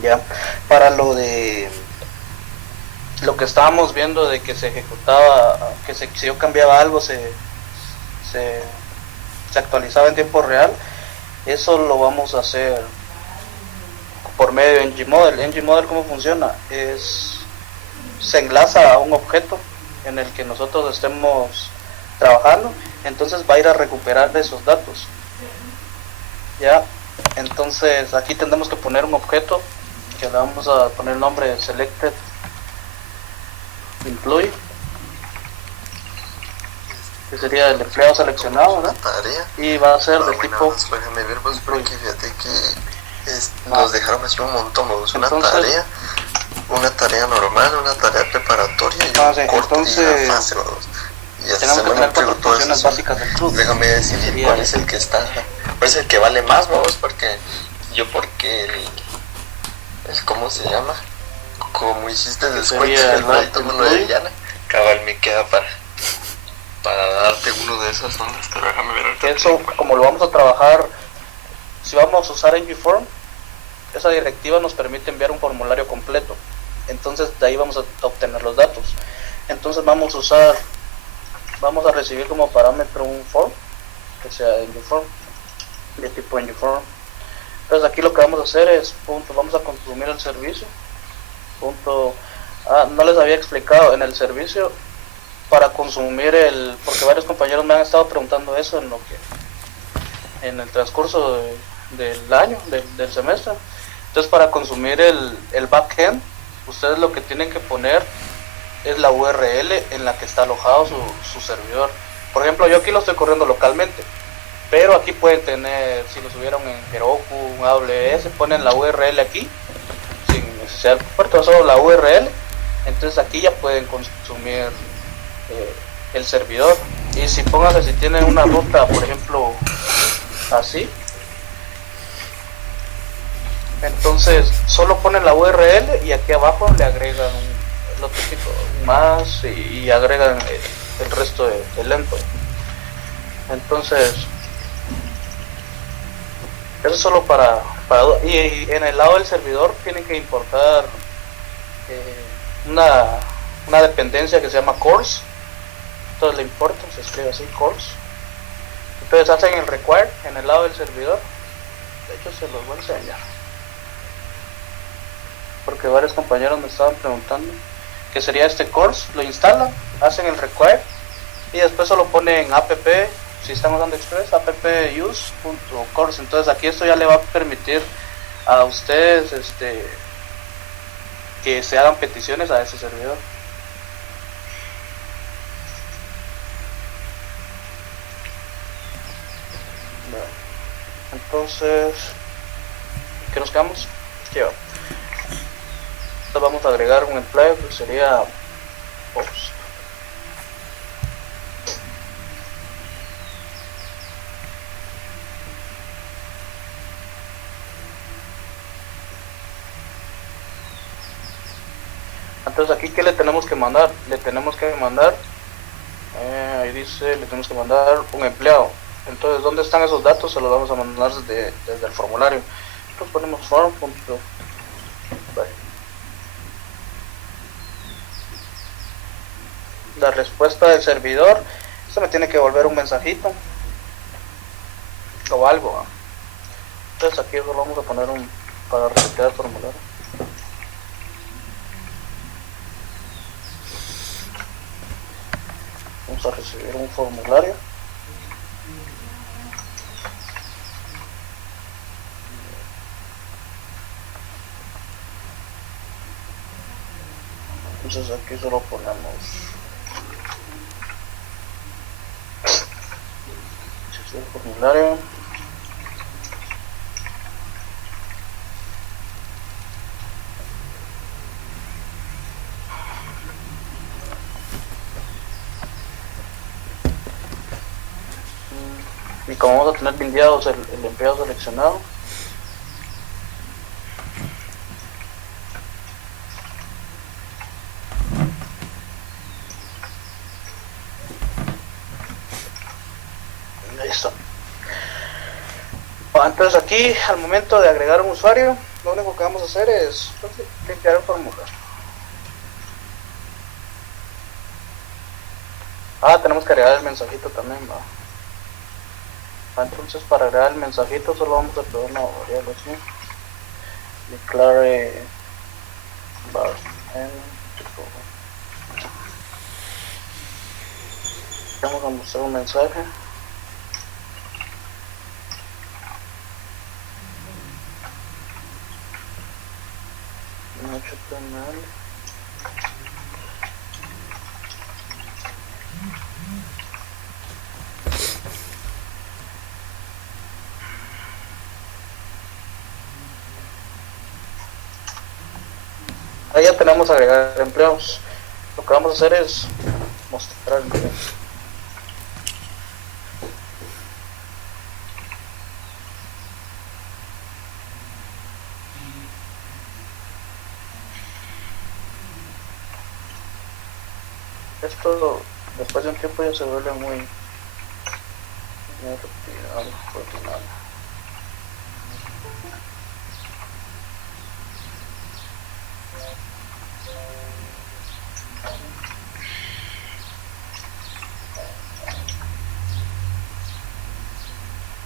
Ya, para lo de lo que estábamos viendo de que se ejecutaba, que si yo cambiaba algo se actualizaba en tiempo real, eso lo vamos a hacer por medio de ngModel. ngModel, ¿cómo funciona? Se enlaza a un objeto en el que nosotros estemos trabajando, entonces va a ir a recuperar esos datos. Ya, entonces aquí tendremos que poner un objeto que le vamos a poner el nombre de selected employee, que sería el empleado seleccionado, ¿verdad? Y va a ser de tipo déjame ver, pues, porque fíjate que nos dejaron hacer un montón, una tarea normal, una tarea preparatoria y un corte y una fase, vamos. Y tenemos que tener 4 funciones básicas del club. Déjame decidir cuál es el que está, cuál es el que vale más, vamos, porque el ¿cómo se llama? Como hiciste después del proyecto con lo de Diana, cabal me queda para darte uno de esas ondas, pero déjame ver ahorita. Eso, como lo vamos a trabajar, si vamos a usar ngForm, esa directiva nos permite enviar un formulario completo, entonces de ahí vamos a obtener los datos. Entonces vamos a recibir como parámetro un form, que sea ngForm, de tipo ngForm. Entonces aquí lo que vamos a hacer es, vamos a consumir el servicio, no les había explicado, en el servicio, para consumir porque varios compañeros me han estado preguntando eso en el transcurso del año, del semestre. Entonces para consumir el backend, ustedes lo que tienen que poner es la URL en la que está alojado su servidor. Por ejemplo, yo aquí lo estoy corriendo localmente, pero aquí pueden tener, si lo subieron en Heroku, en AWS, ponen la URL aquí, sin necesidad de puerto, solo la URL. Entonces aquí ya pueden consumir el servidor. Y si pónganse, si tienen una ruta, por ejemplo, así, entonces solo ponen la URL y aquí abajo le agregan lo típico, más, y agregan el resto del endpoint. Entonces eso es solo y en el lado del servidor tienen que importar una dependencia que se llama course. Entonces le importan, se escribe así, course. Entonces hacen el require en el lado del servidor. De hecho se los voy a enseñar, porque varios compañeros me estaban preguntando que sería este course. Lo instalan, hacen el require y después solo ponen app, si estamos usando Express, app use.course. Entonces aquí esto ya le va a permitir a ustedes que se hagan peticiones a ese servidor. Entonces, ¿qué nos quedamos? ¿Qué va? Entonces vamos a agregar un empleo que sería post. Entonces aquí, ¿qué le tenemos que mandar? Le tenemos que mandar, ahí dice, le tenemos que mandar un empleado. Entonces, ¿dónde están esos datos? Se los vamos a mandar desde el formulario. Entonces ponemos form. La respuesta del servidor, esto me tiene que volver un mensajito o algo, ¿no? Entonces aquí solo vamos a poner para resetear el formulario. Vamos a recibir un formulario. Entonces aquí solo ponemos el formulario. Y como vamos a tener enviados el empleado seleccionado, listo. Entonces aquí, al momento de agregar un usuario, lo único que vamos a hacer es crear el formulario. Tenemos que agregar el mensajito también, ¿va? Entonces para agregar el mensajito solo vamos a pedir una variable así, declare var vamos a mostrar un mensaje. En HTML. Ahí ya tenemos agregar empleados. Lo que vamos a hacer es mostrar el video. Esto después de un tiempo ya se vuelve muy rutinal.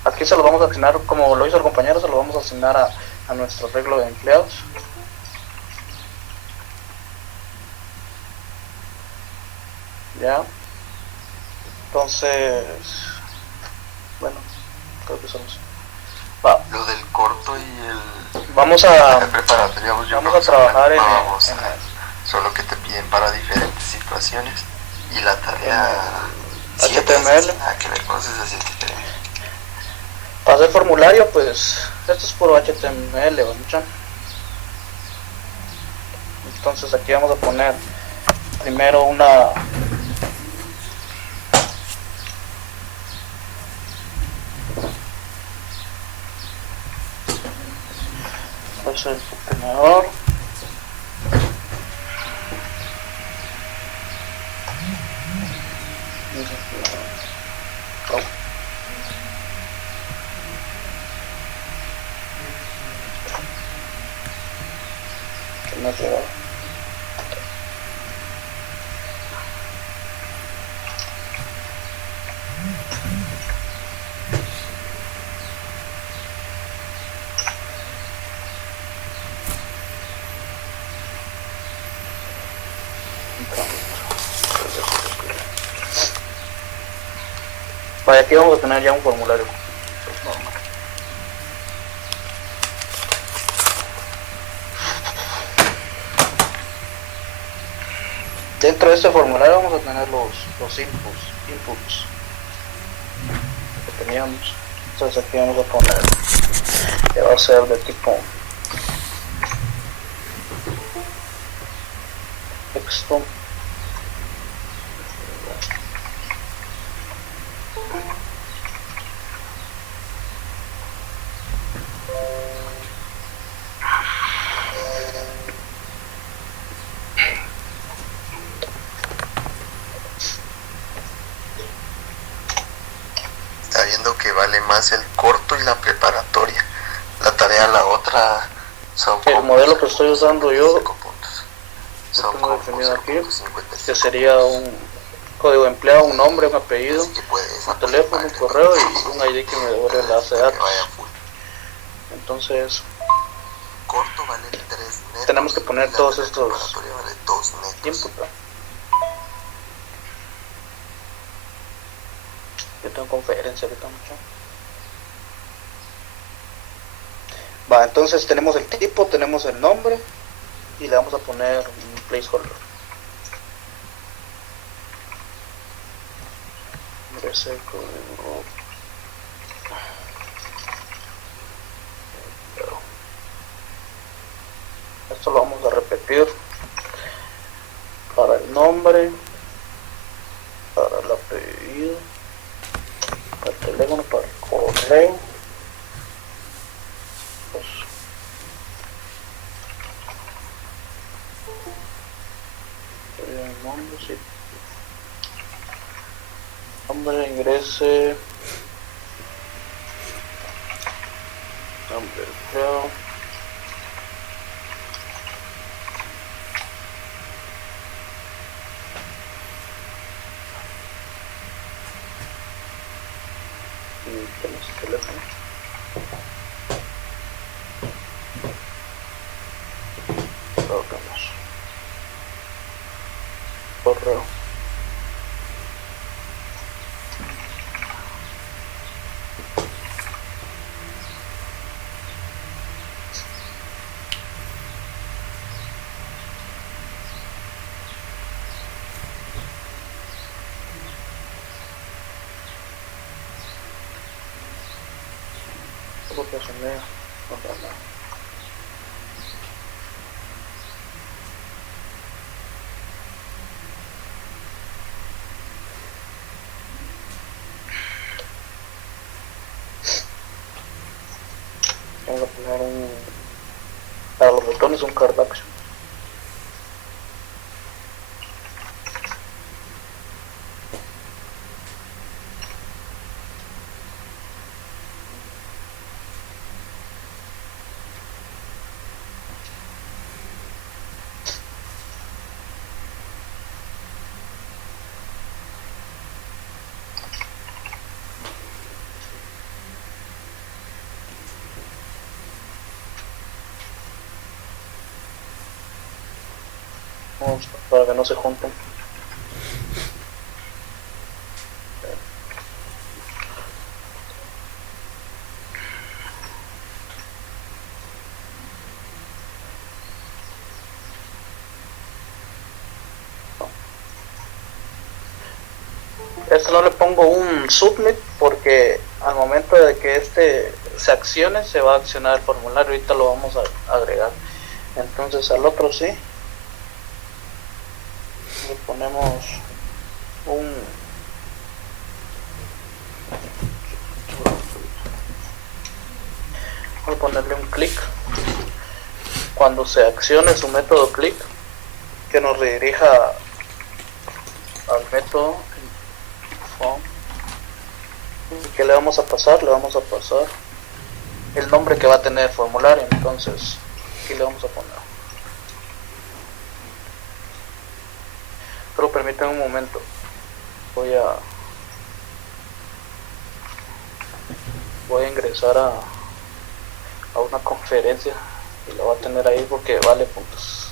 Aquí se lo vamos a asignar, como lo hizo el compañero, se lo vamos a asignar a nuestro arreglo de empleados. Ya. Entonces, bueno, creo que somos. Lo del corto y el vamos a preparatoria, vamos a trabajar en solo que te piden para diferentes situaciones y la tarea HTML. Que ver cosas así HTML. Para hacer formulario, pues esto es puro HTML, ¿verdad? Entonces aquí vamos a poner primero una el contenedor. ¿Qué más lleva? Vaya, aquí vamos a tener ya un formulario normal. Dentro de este formulario vamos a tener los inputs que teníamos. Entonces aquí vamos a poner que va a ser de tipo texto. sabiendo que vale más el corto y la preparatoria. La tarea, la otra, son el modelo que estoy usando yo, puntos. Lo tengo definido aquí, que sería un código de empleado, un nombre, un apellido, un teléfono, un correo y un ID que me devuelve la base de datos. Entonces, corto vale 3 netos, tenemos que poner todos estos vale 2 netos. input. Yo tengo conferencia ahorita mucho. Va, entonces tenemos el tipo, tenemos el nombre y le vamos a poner un placeholder. Ese código. Esto lo vamos a repetir para el nombre, para el apellido, para el teléfono, para el correo. Pues, el nombre, sí. Nombre, ingrese. Nombre, empleado. Y tenemos el teléfono. Lo tenemos. Correo. ¿Cómo que se me no. Vamos a poner para los botones un card action. Vamos para que no se junten. Esto no le pongo un submit porque al momento de que este se accione se va a accionar el formulario. Ahorita lo vamos a agregar. Entonces al otro sí le ponemos voy a ponerle un clic cuando se accione su método clic, que nos redirija al método form. ¿Qué le vamos a pasar? Le vamos a pasar el nombre que va a tener el formulario. Entonces aquí le vamos a poner, pero permítanme un momento, voy a ingresar a una conferencia y lo va a tener ahí porque vale puntos.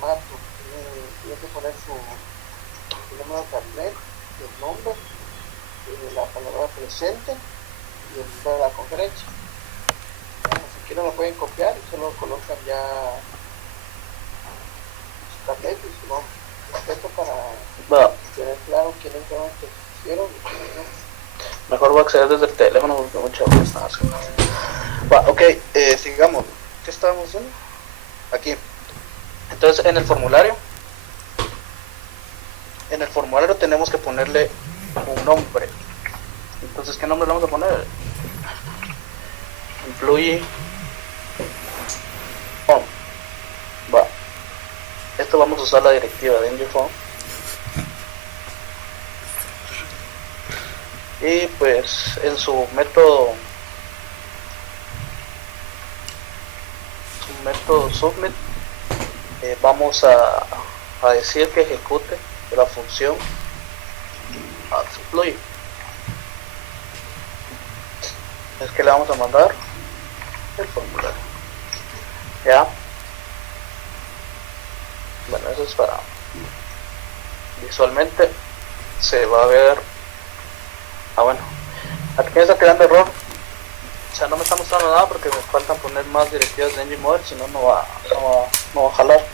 Mato, tiene que poner su número de carnet, el nombre, la palabra presente y el nombre de la conferencia. Bueno, si quieren lo pueden copiar y solo colocan ya su carnet y su nombre. Esto para tener claro quiénes fueron los que hicieron y quiénes no. Mejor voy a acceder desde el teléfono porque muchas veces están haciendo. Ok, sigamos. ¿Qué estábamos haciendo? Aquí. Entonces en el formulario tenemos que ponerle un nombre. Entonces, ¿qué nombre le vamos a poner? Employee home. Va. esto vamos a usar la directiva de ngFound. Y pues en su método submit vamos a decir que ejecute la función employee. Es que le vamos a mandar el formulario. Ya. Bueno, eso es para visualmente se va a ver. Bueno, aquí me está creando error. O sea, no me está mostrando nada porque me faltan poner más directivas de ngModel, si no, no va a jalar.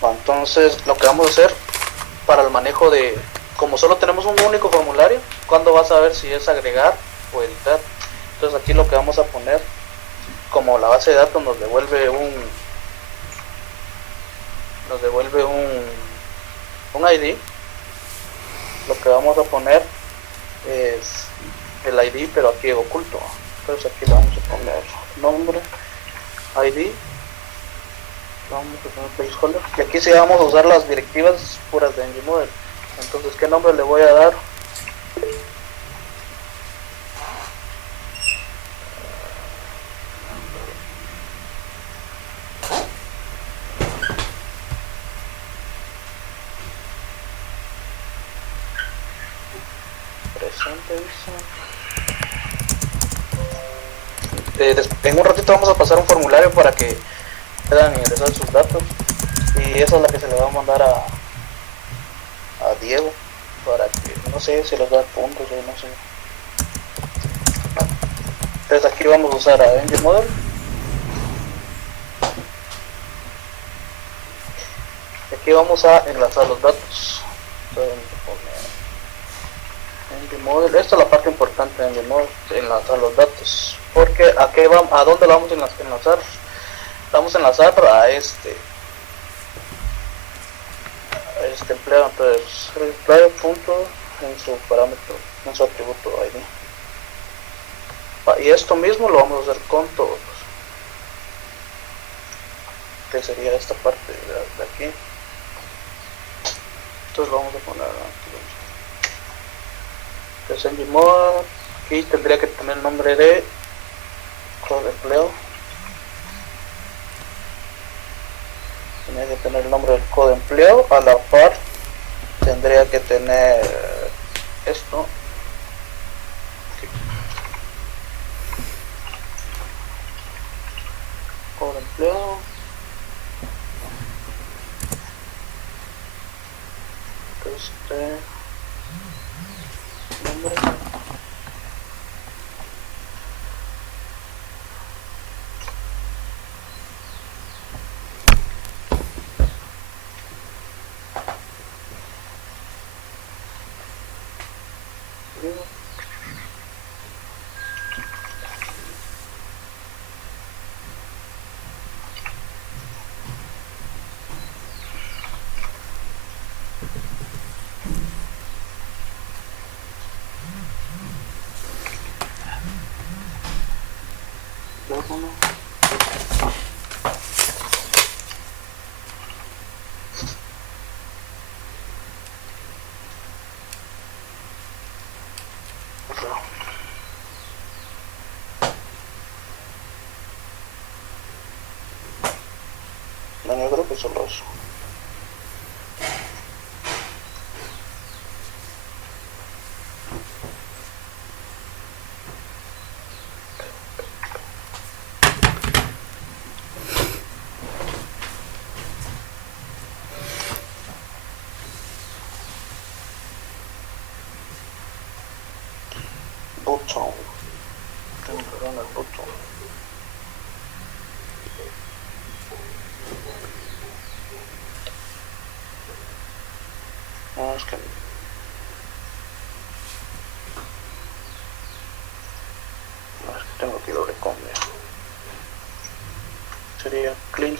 Bueno, entonces lo que vamos a hacer para el manejo de, como solo tenemos un único formulario, ¿cuándo vas a ver si es agregar o editar? Entonces aquí lo que vamos a poner, como la base de datos nos devuelve un ID, lo que vamos a poner es el ID, pero aquí oculto. Entonces aquí le vamos a poner nombre, ID, vamos a poner placeholder, y aquí sí vamos a usar las directivas puras de ngModel. Entonces, ¿qué nombre le voy a dar? En un ratito vamos a pasar un formulario para que puedan ingresar sus datos, y esa es la que se le va a mandar a Diego para que, no sé si les da puntos o no sé. Entonces aquí vamos a usar a ngModel y aquí vamos a enlazar los datos. Entonces, ngModel, esta es la parte importante de ngModel, enlazar los datos, porque ¿a dónde lo vamos a enlazar? Vamos a enlazar a este empleado. Entonces el empleado punto en su parámetro, en su atributo ID, y esto mismo lo vamos a hacer con todos, que sería esta parte de aquí. Entonces vamos a poner aquí, ngModel, aquí tendría que tener el nombre de code empleo, tendría que tener el nombre del code empleo, a la par tendría que tener esto aquí, code empleo, nombre, teléfono. No, yo creo que solo eso. Botón. Tengo que dar el botón. No, es que tengo que doble cambio. Sería clean.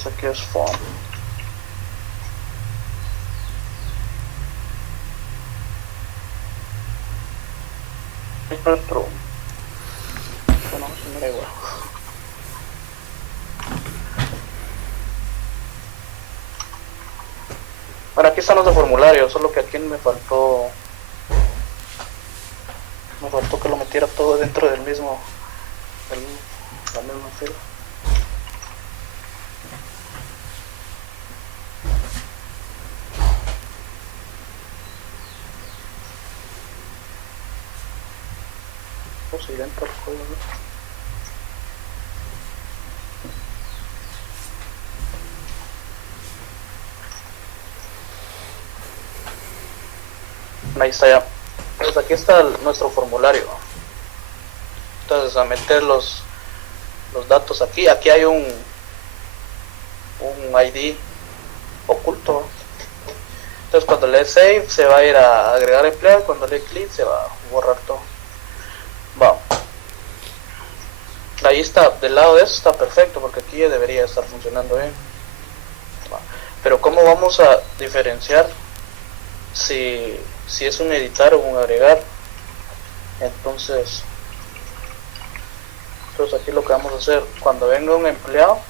Entonces aquí es form. True. Bueno, se me da igual. Bueno, aquí están los de formulario, solo que aquí me faltó que lo metiera todo dentro del mismo, la misma fila. Pues sí, dentro del juego, ¿no? Ahí está ya. Pues aquí está nuestro formulario. Entonces a meter los datos aquí. Aquí hay un ID oculto. Entonces cuando le dé save se va a ir a agregar empleado. Cuando le dé clic se va a borrar todo. Va. Ahí está, del lado de eso está perfecto porque aquí ya debería estar funcionando bien. Va. Pero ¿cómo vamos a diferenciar si es un editar o un agregar? Entonces aquí lo que vamos a hacer, cuando venga un empleado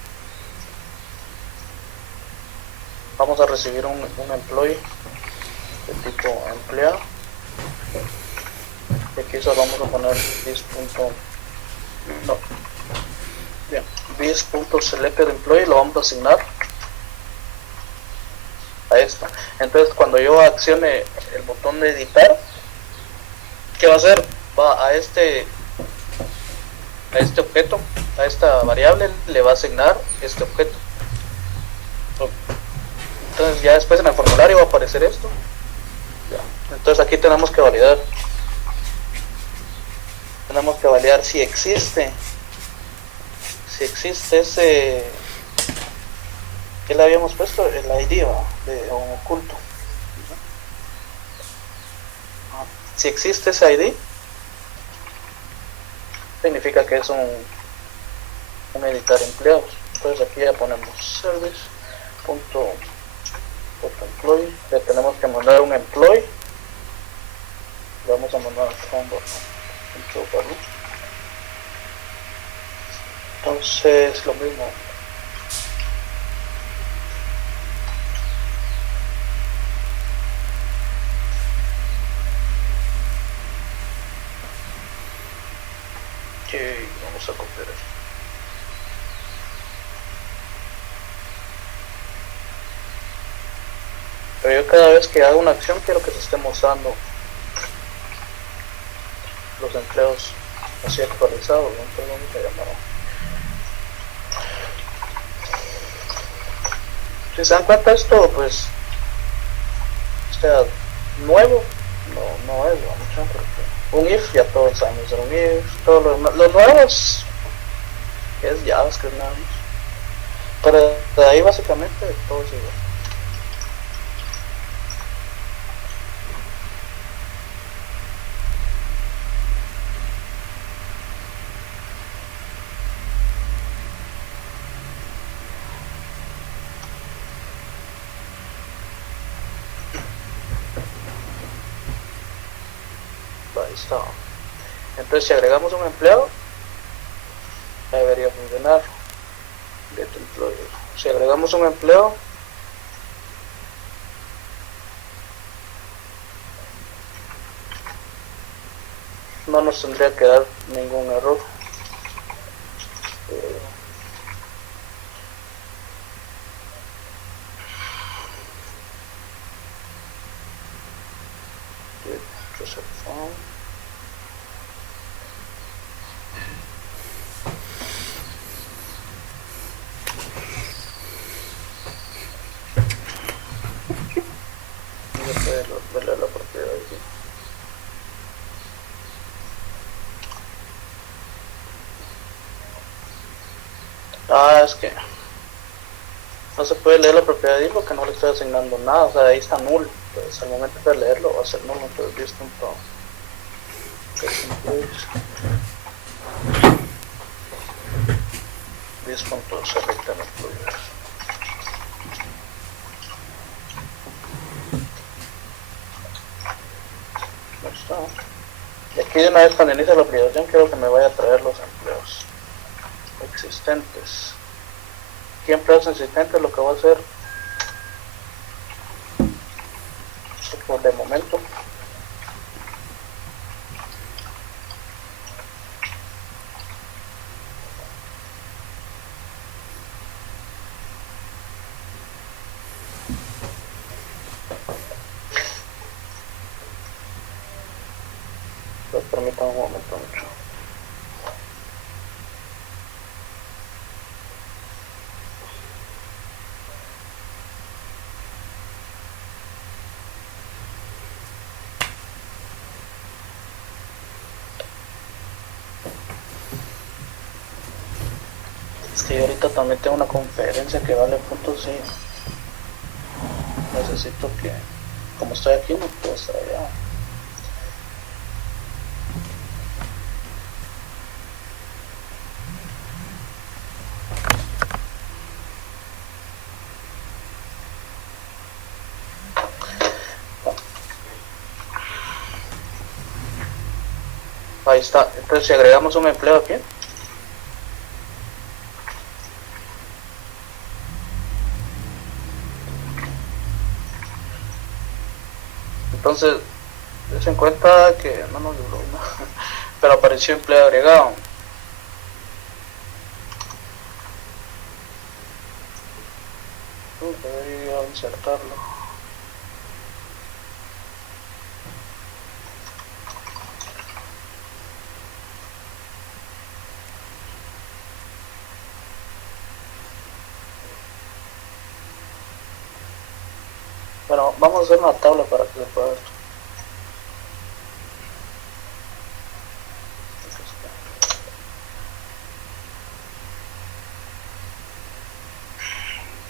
vamos a recibir un employee de tipo empleado, y aquí solo vamos a poner this.selected employee, lo vamos a asignar a esta. Entonces cuando yo accione el botón de editar, ¿qué va a hacer? Va a este objeto, a esta variable le va a asignar este objeto. Entonces ya después en el formulario va a aparecer esto. Entonces aquí tenemos que validar si existe ese que le habíamos puesto, el ID de un oculto. Si existe ese ID, significa que es un editar empleados. Entonces aquí ya ponemos service.employee, le tenemos que mandar un employee, le vamos a mandar entonces lo mismo. Vamos a copiar eso. Pero yo cada vez que hago una acción quiero que se esté mostrando los empleos así actualizados, ¿no? Entonces vamos a llamar. Si se dan cuenta, esto pues nuevo no es mucho, porque un if ya todos sabemos un if, todos los nuevos es JavaScript nada más, pero de ahí básicamente todo es igual. Ahí está. Entonces si agregamos un empleado debería funcionar. Get employee. Si agregamos un empleo, no nos tendría que dar ningún error. Verle la propiedad aquí. Es que no se puede leer la propiedad ahí porque no le estoy asignando nada, o sea, ahí está null. Entonces al momento de leerlo va a ser null. Entonces this.selected employees. Y aquí de una vez cuando inicie la aplicación quiero que me vaya a traer los empleos existentes. Aquí empleos existentes lo que voy a hacer por de momento pues permítanme un momento mucho. Es que yo ahorita también tengo una conferencia que vale puntos y necesito que, como estoy aquí, no puedo estar allá. Ahí está. Entonces si agregamos un empleo aquí, entonces se en cuenta que no nos duró, ¿no? Pero apareció empleo agregado. Debería insertarlo. Bueno, vamos a hacer una tabla para que se pueda ver.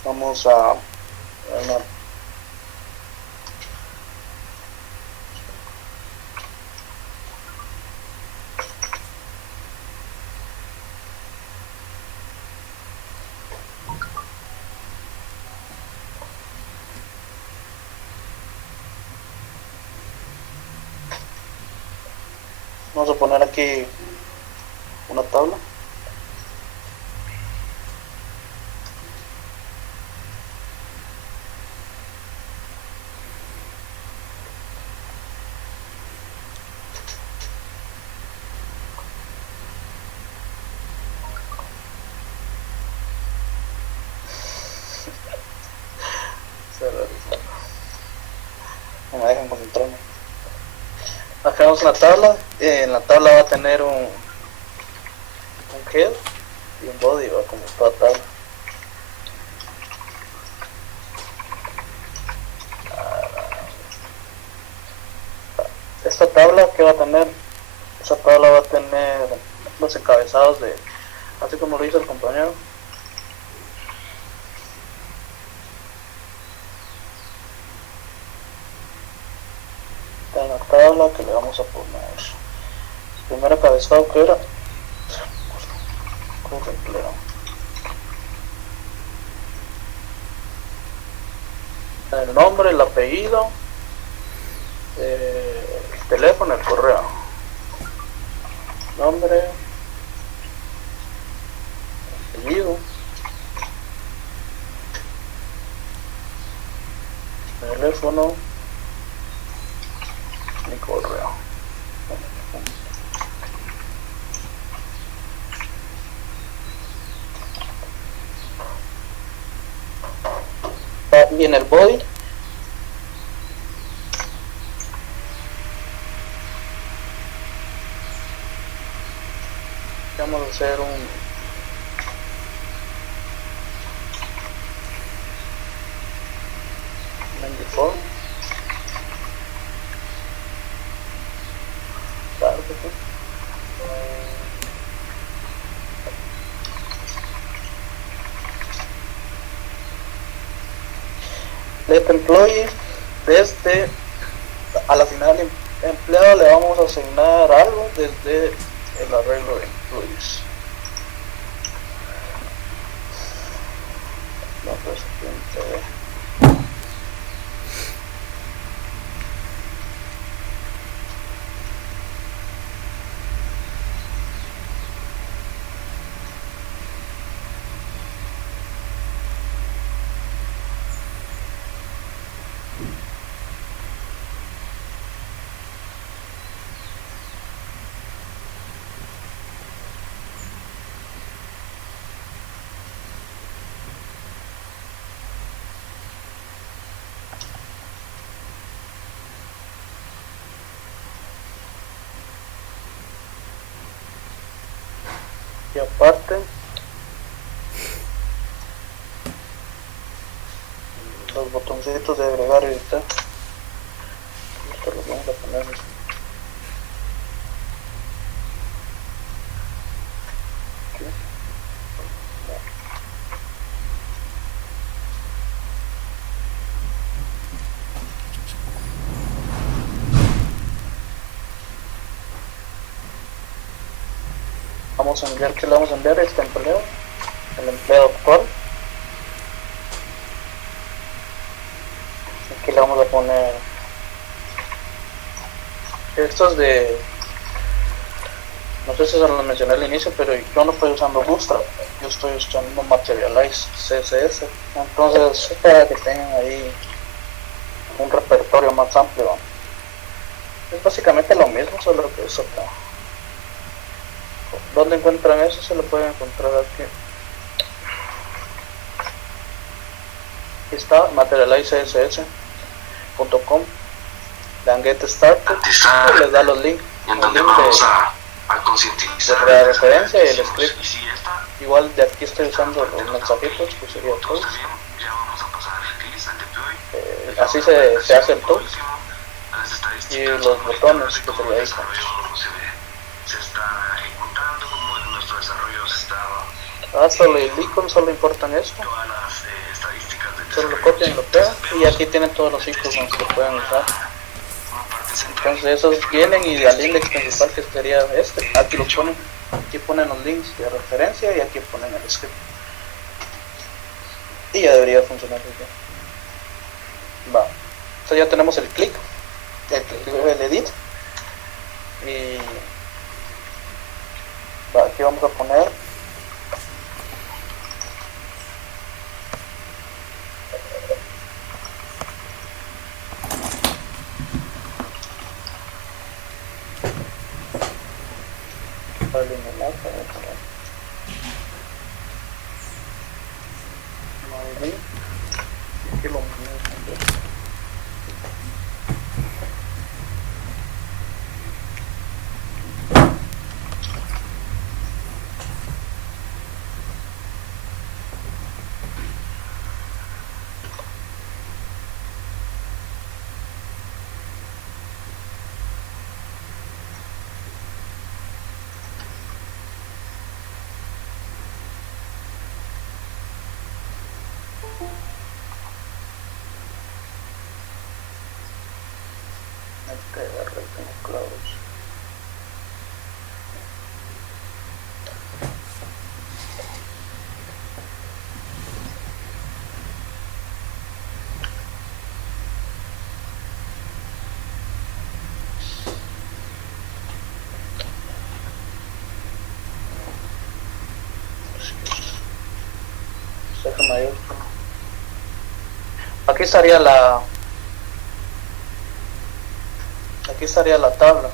Vamos a una, vamos a poner aquí una tabla. No me dejan concentrarme. Acá tenemos una tabla. En la tabla va a tener un head y un body, va como toda tabla. Esta tabla que va a tener, esta tabla va a tener los encabezados de, así como lo hizo el compañero. En la tabla que le vamos a poner el primer encabezado que era curso empleo, el nombre, el apellido, el teléfono, el correo, nombre, apellido, teléfono, mi correo. Y en el body vamos a hacer un default. Claro que sí. Let employee, desde al asignar al empleado le vamos a asignar algo desde el arreglo de employees. No, pues, aparte los botoncitos de agregar y editar. Esto lo vamos a poner así. Vamos a enviar, ¿qué le vamos a enviar a este empleado? El empleado actual. Aquí le vamos a poner estos de, no sé si se los mencioné al inicio, pero yo no estoy usando Bootstrap, yo estoy usando Materialize CSS, entonces para que tengan ahí un repertorio más amplio, ¿no? Es básicamente lo mismo, solo que es acá. ¿Dónde encuentran eso? Se lo pueden encontrar aquí. Aquí está materializecss.com. Le dan get started y les da los links. El link de la referencia y el script. Igual de aquí estoy usando los mensajitos, que sería todo. Así se hace el todo. Y los botones, que sería icon. Solo el icono, solo importan esto. Solo lo copian y lo pegan. Y aquí tienen todos los iconos que pueden usar. Entonces esos vienen y al index principal, que sería este, aquí lo ponen. Aquí ponen los links de referencia y aquí ponen el script. Y ya debería funcionar bien. Va. Entonces ya tenemos el click, el edit. Y va, aquí vamos a poner close. Aquí estaría la tabla.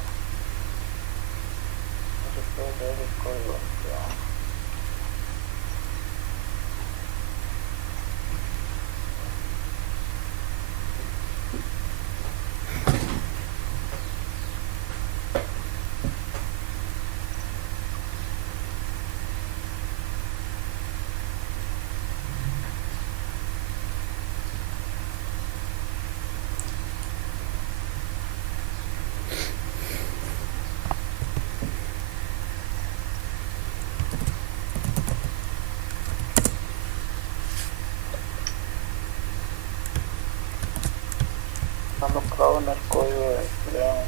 Alocado en el código de empleado.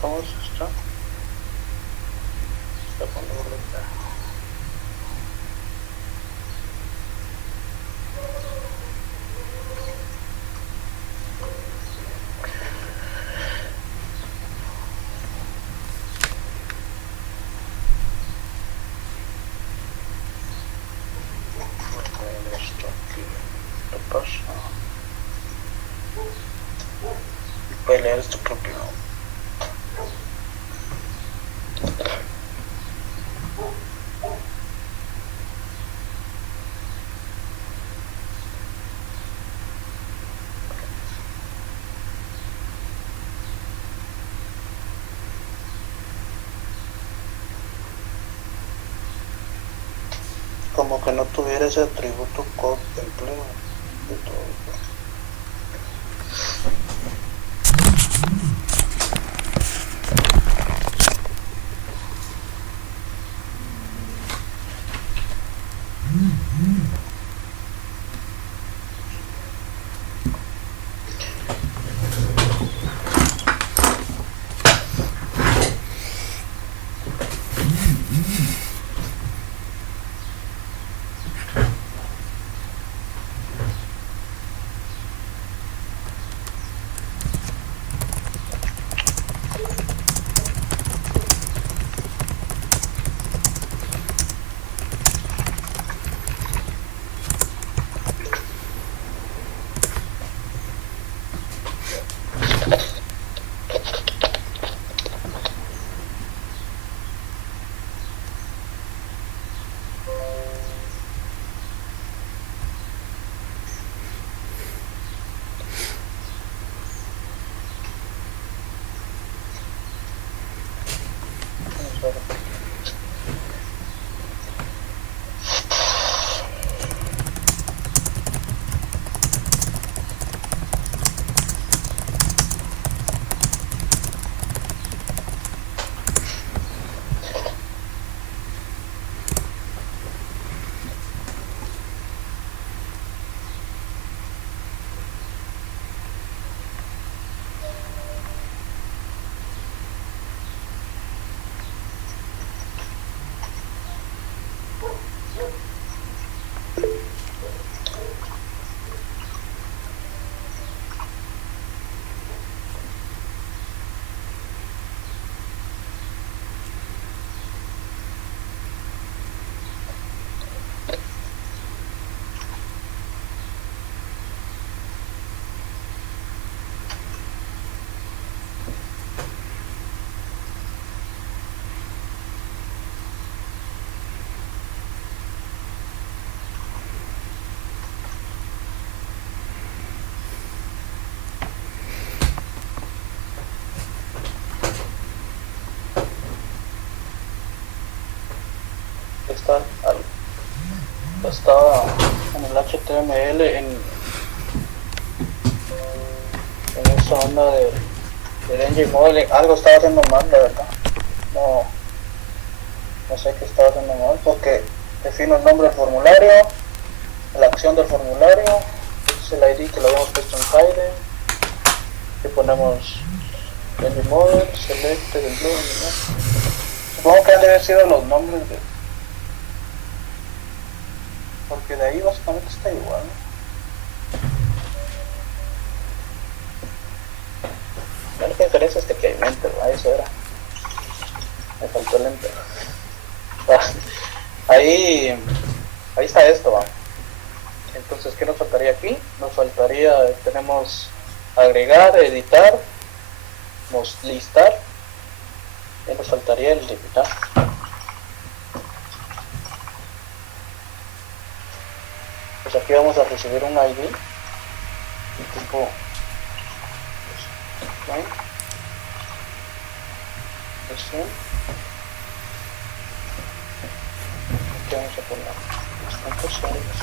¿Cómo se está? Está poniendo vuelta. puede leer tu propio nombre. Como que no tuviera ese atributo code de empleo de todo. Estaba en el HTML en esa onda del Engine Modeling. Algo estaba haciendo mal, la verdad. No sé qué estaba haciendo mal, porque defino el nombre del formulario, la acción del formulario, es el ID que lo habíamos puesto en Hide, y ponemos Engine Model, Selected, supongo que han de haber sido los nombres de, porque de ahí básicamente está igual, ¿no? La única diferencia es que hay enter, ¿no? Eso era, me faltó el enter. Ahí está esto, ¿va? Entonces, ¿qué nos faltaría aquí? Nos faltaría, tenemos agregar, editar, listar, y nos faltaría el limitar. Pues aquí vamos a recibir un ID tipo aquí vamos a poner puntos series,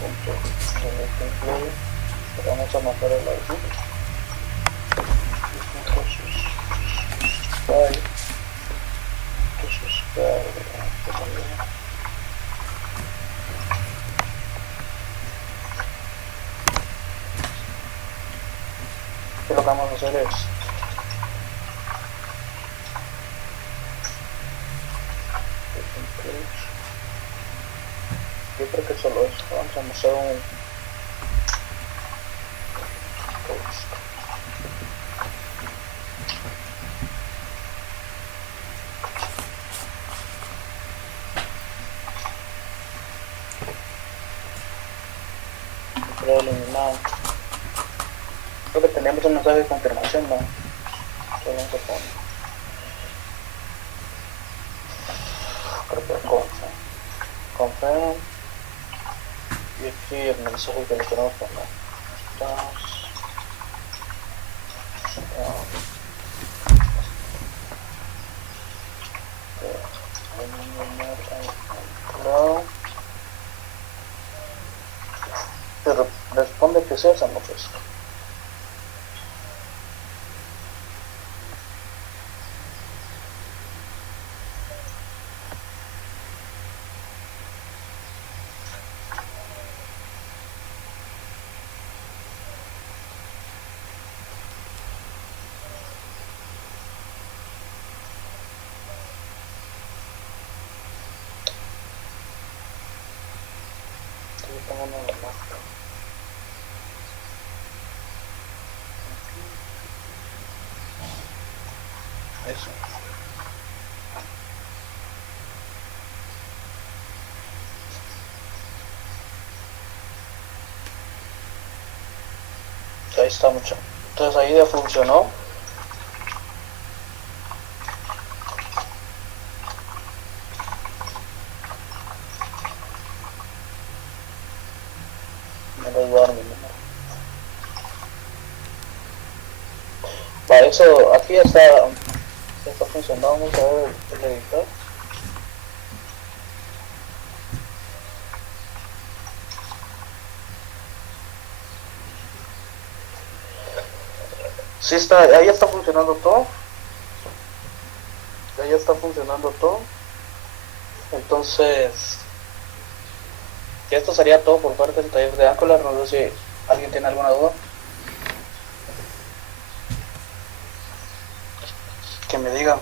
punto incluye, vamos a marcar el ID que lo que vamos a hacer es yo creo que solo eso, vamos a hacer un eliminado. Creo que enviamos un mensaje de confirmación, ¿no? Solo se pone. Creo que confirm. Y aquí el mensaje que le queremos poner. Pero responde que sea esa, no pues. Eso. Ahí está mucho. Entonces ahí ya funcionó. Me les voy a dar mi número. Para eso, aquí ya está funcionando. Vamos a ver el editor. Sí está, ahí está funcionando todo. Ahí está funcionando todo. Entonces, ya esto sería todo por parte del taller de Angular. No sé si alguien tiene alguna duda. Que me digan.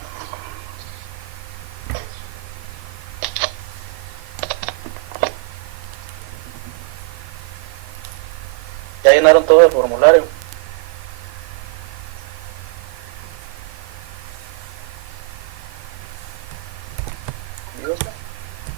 Ya llenaron todo el formulario.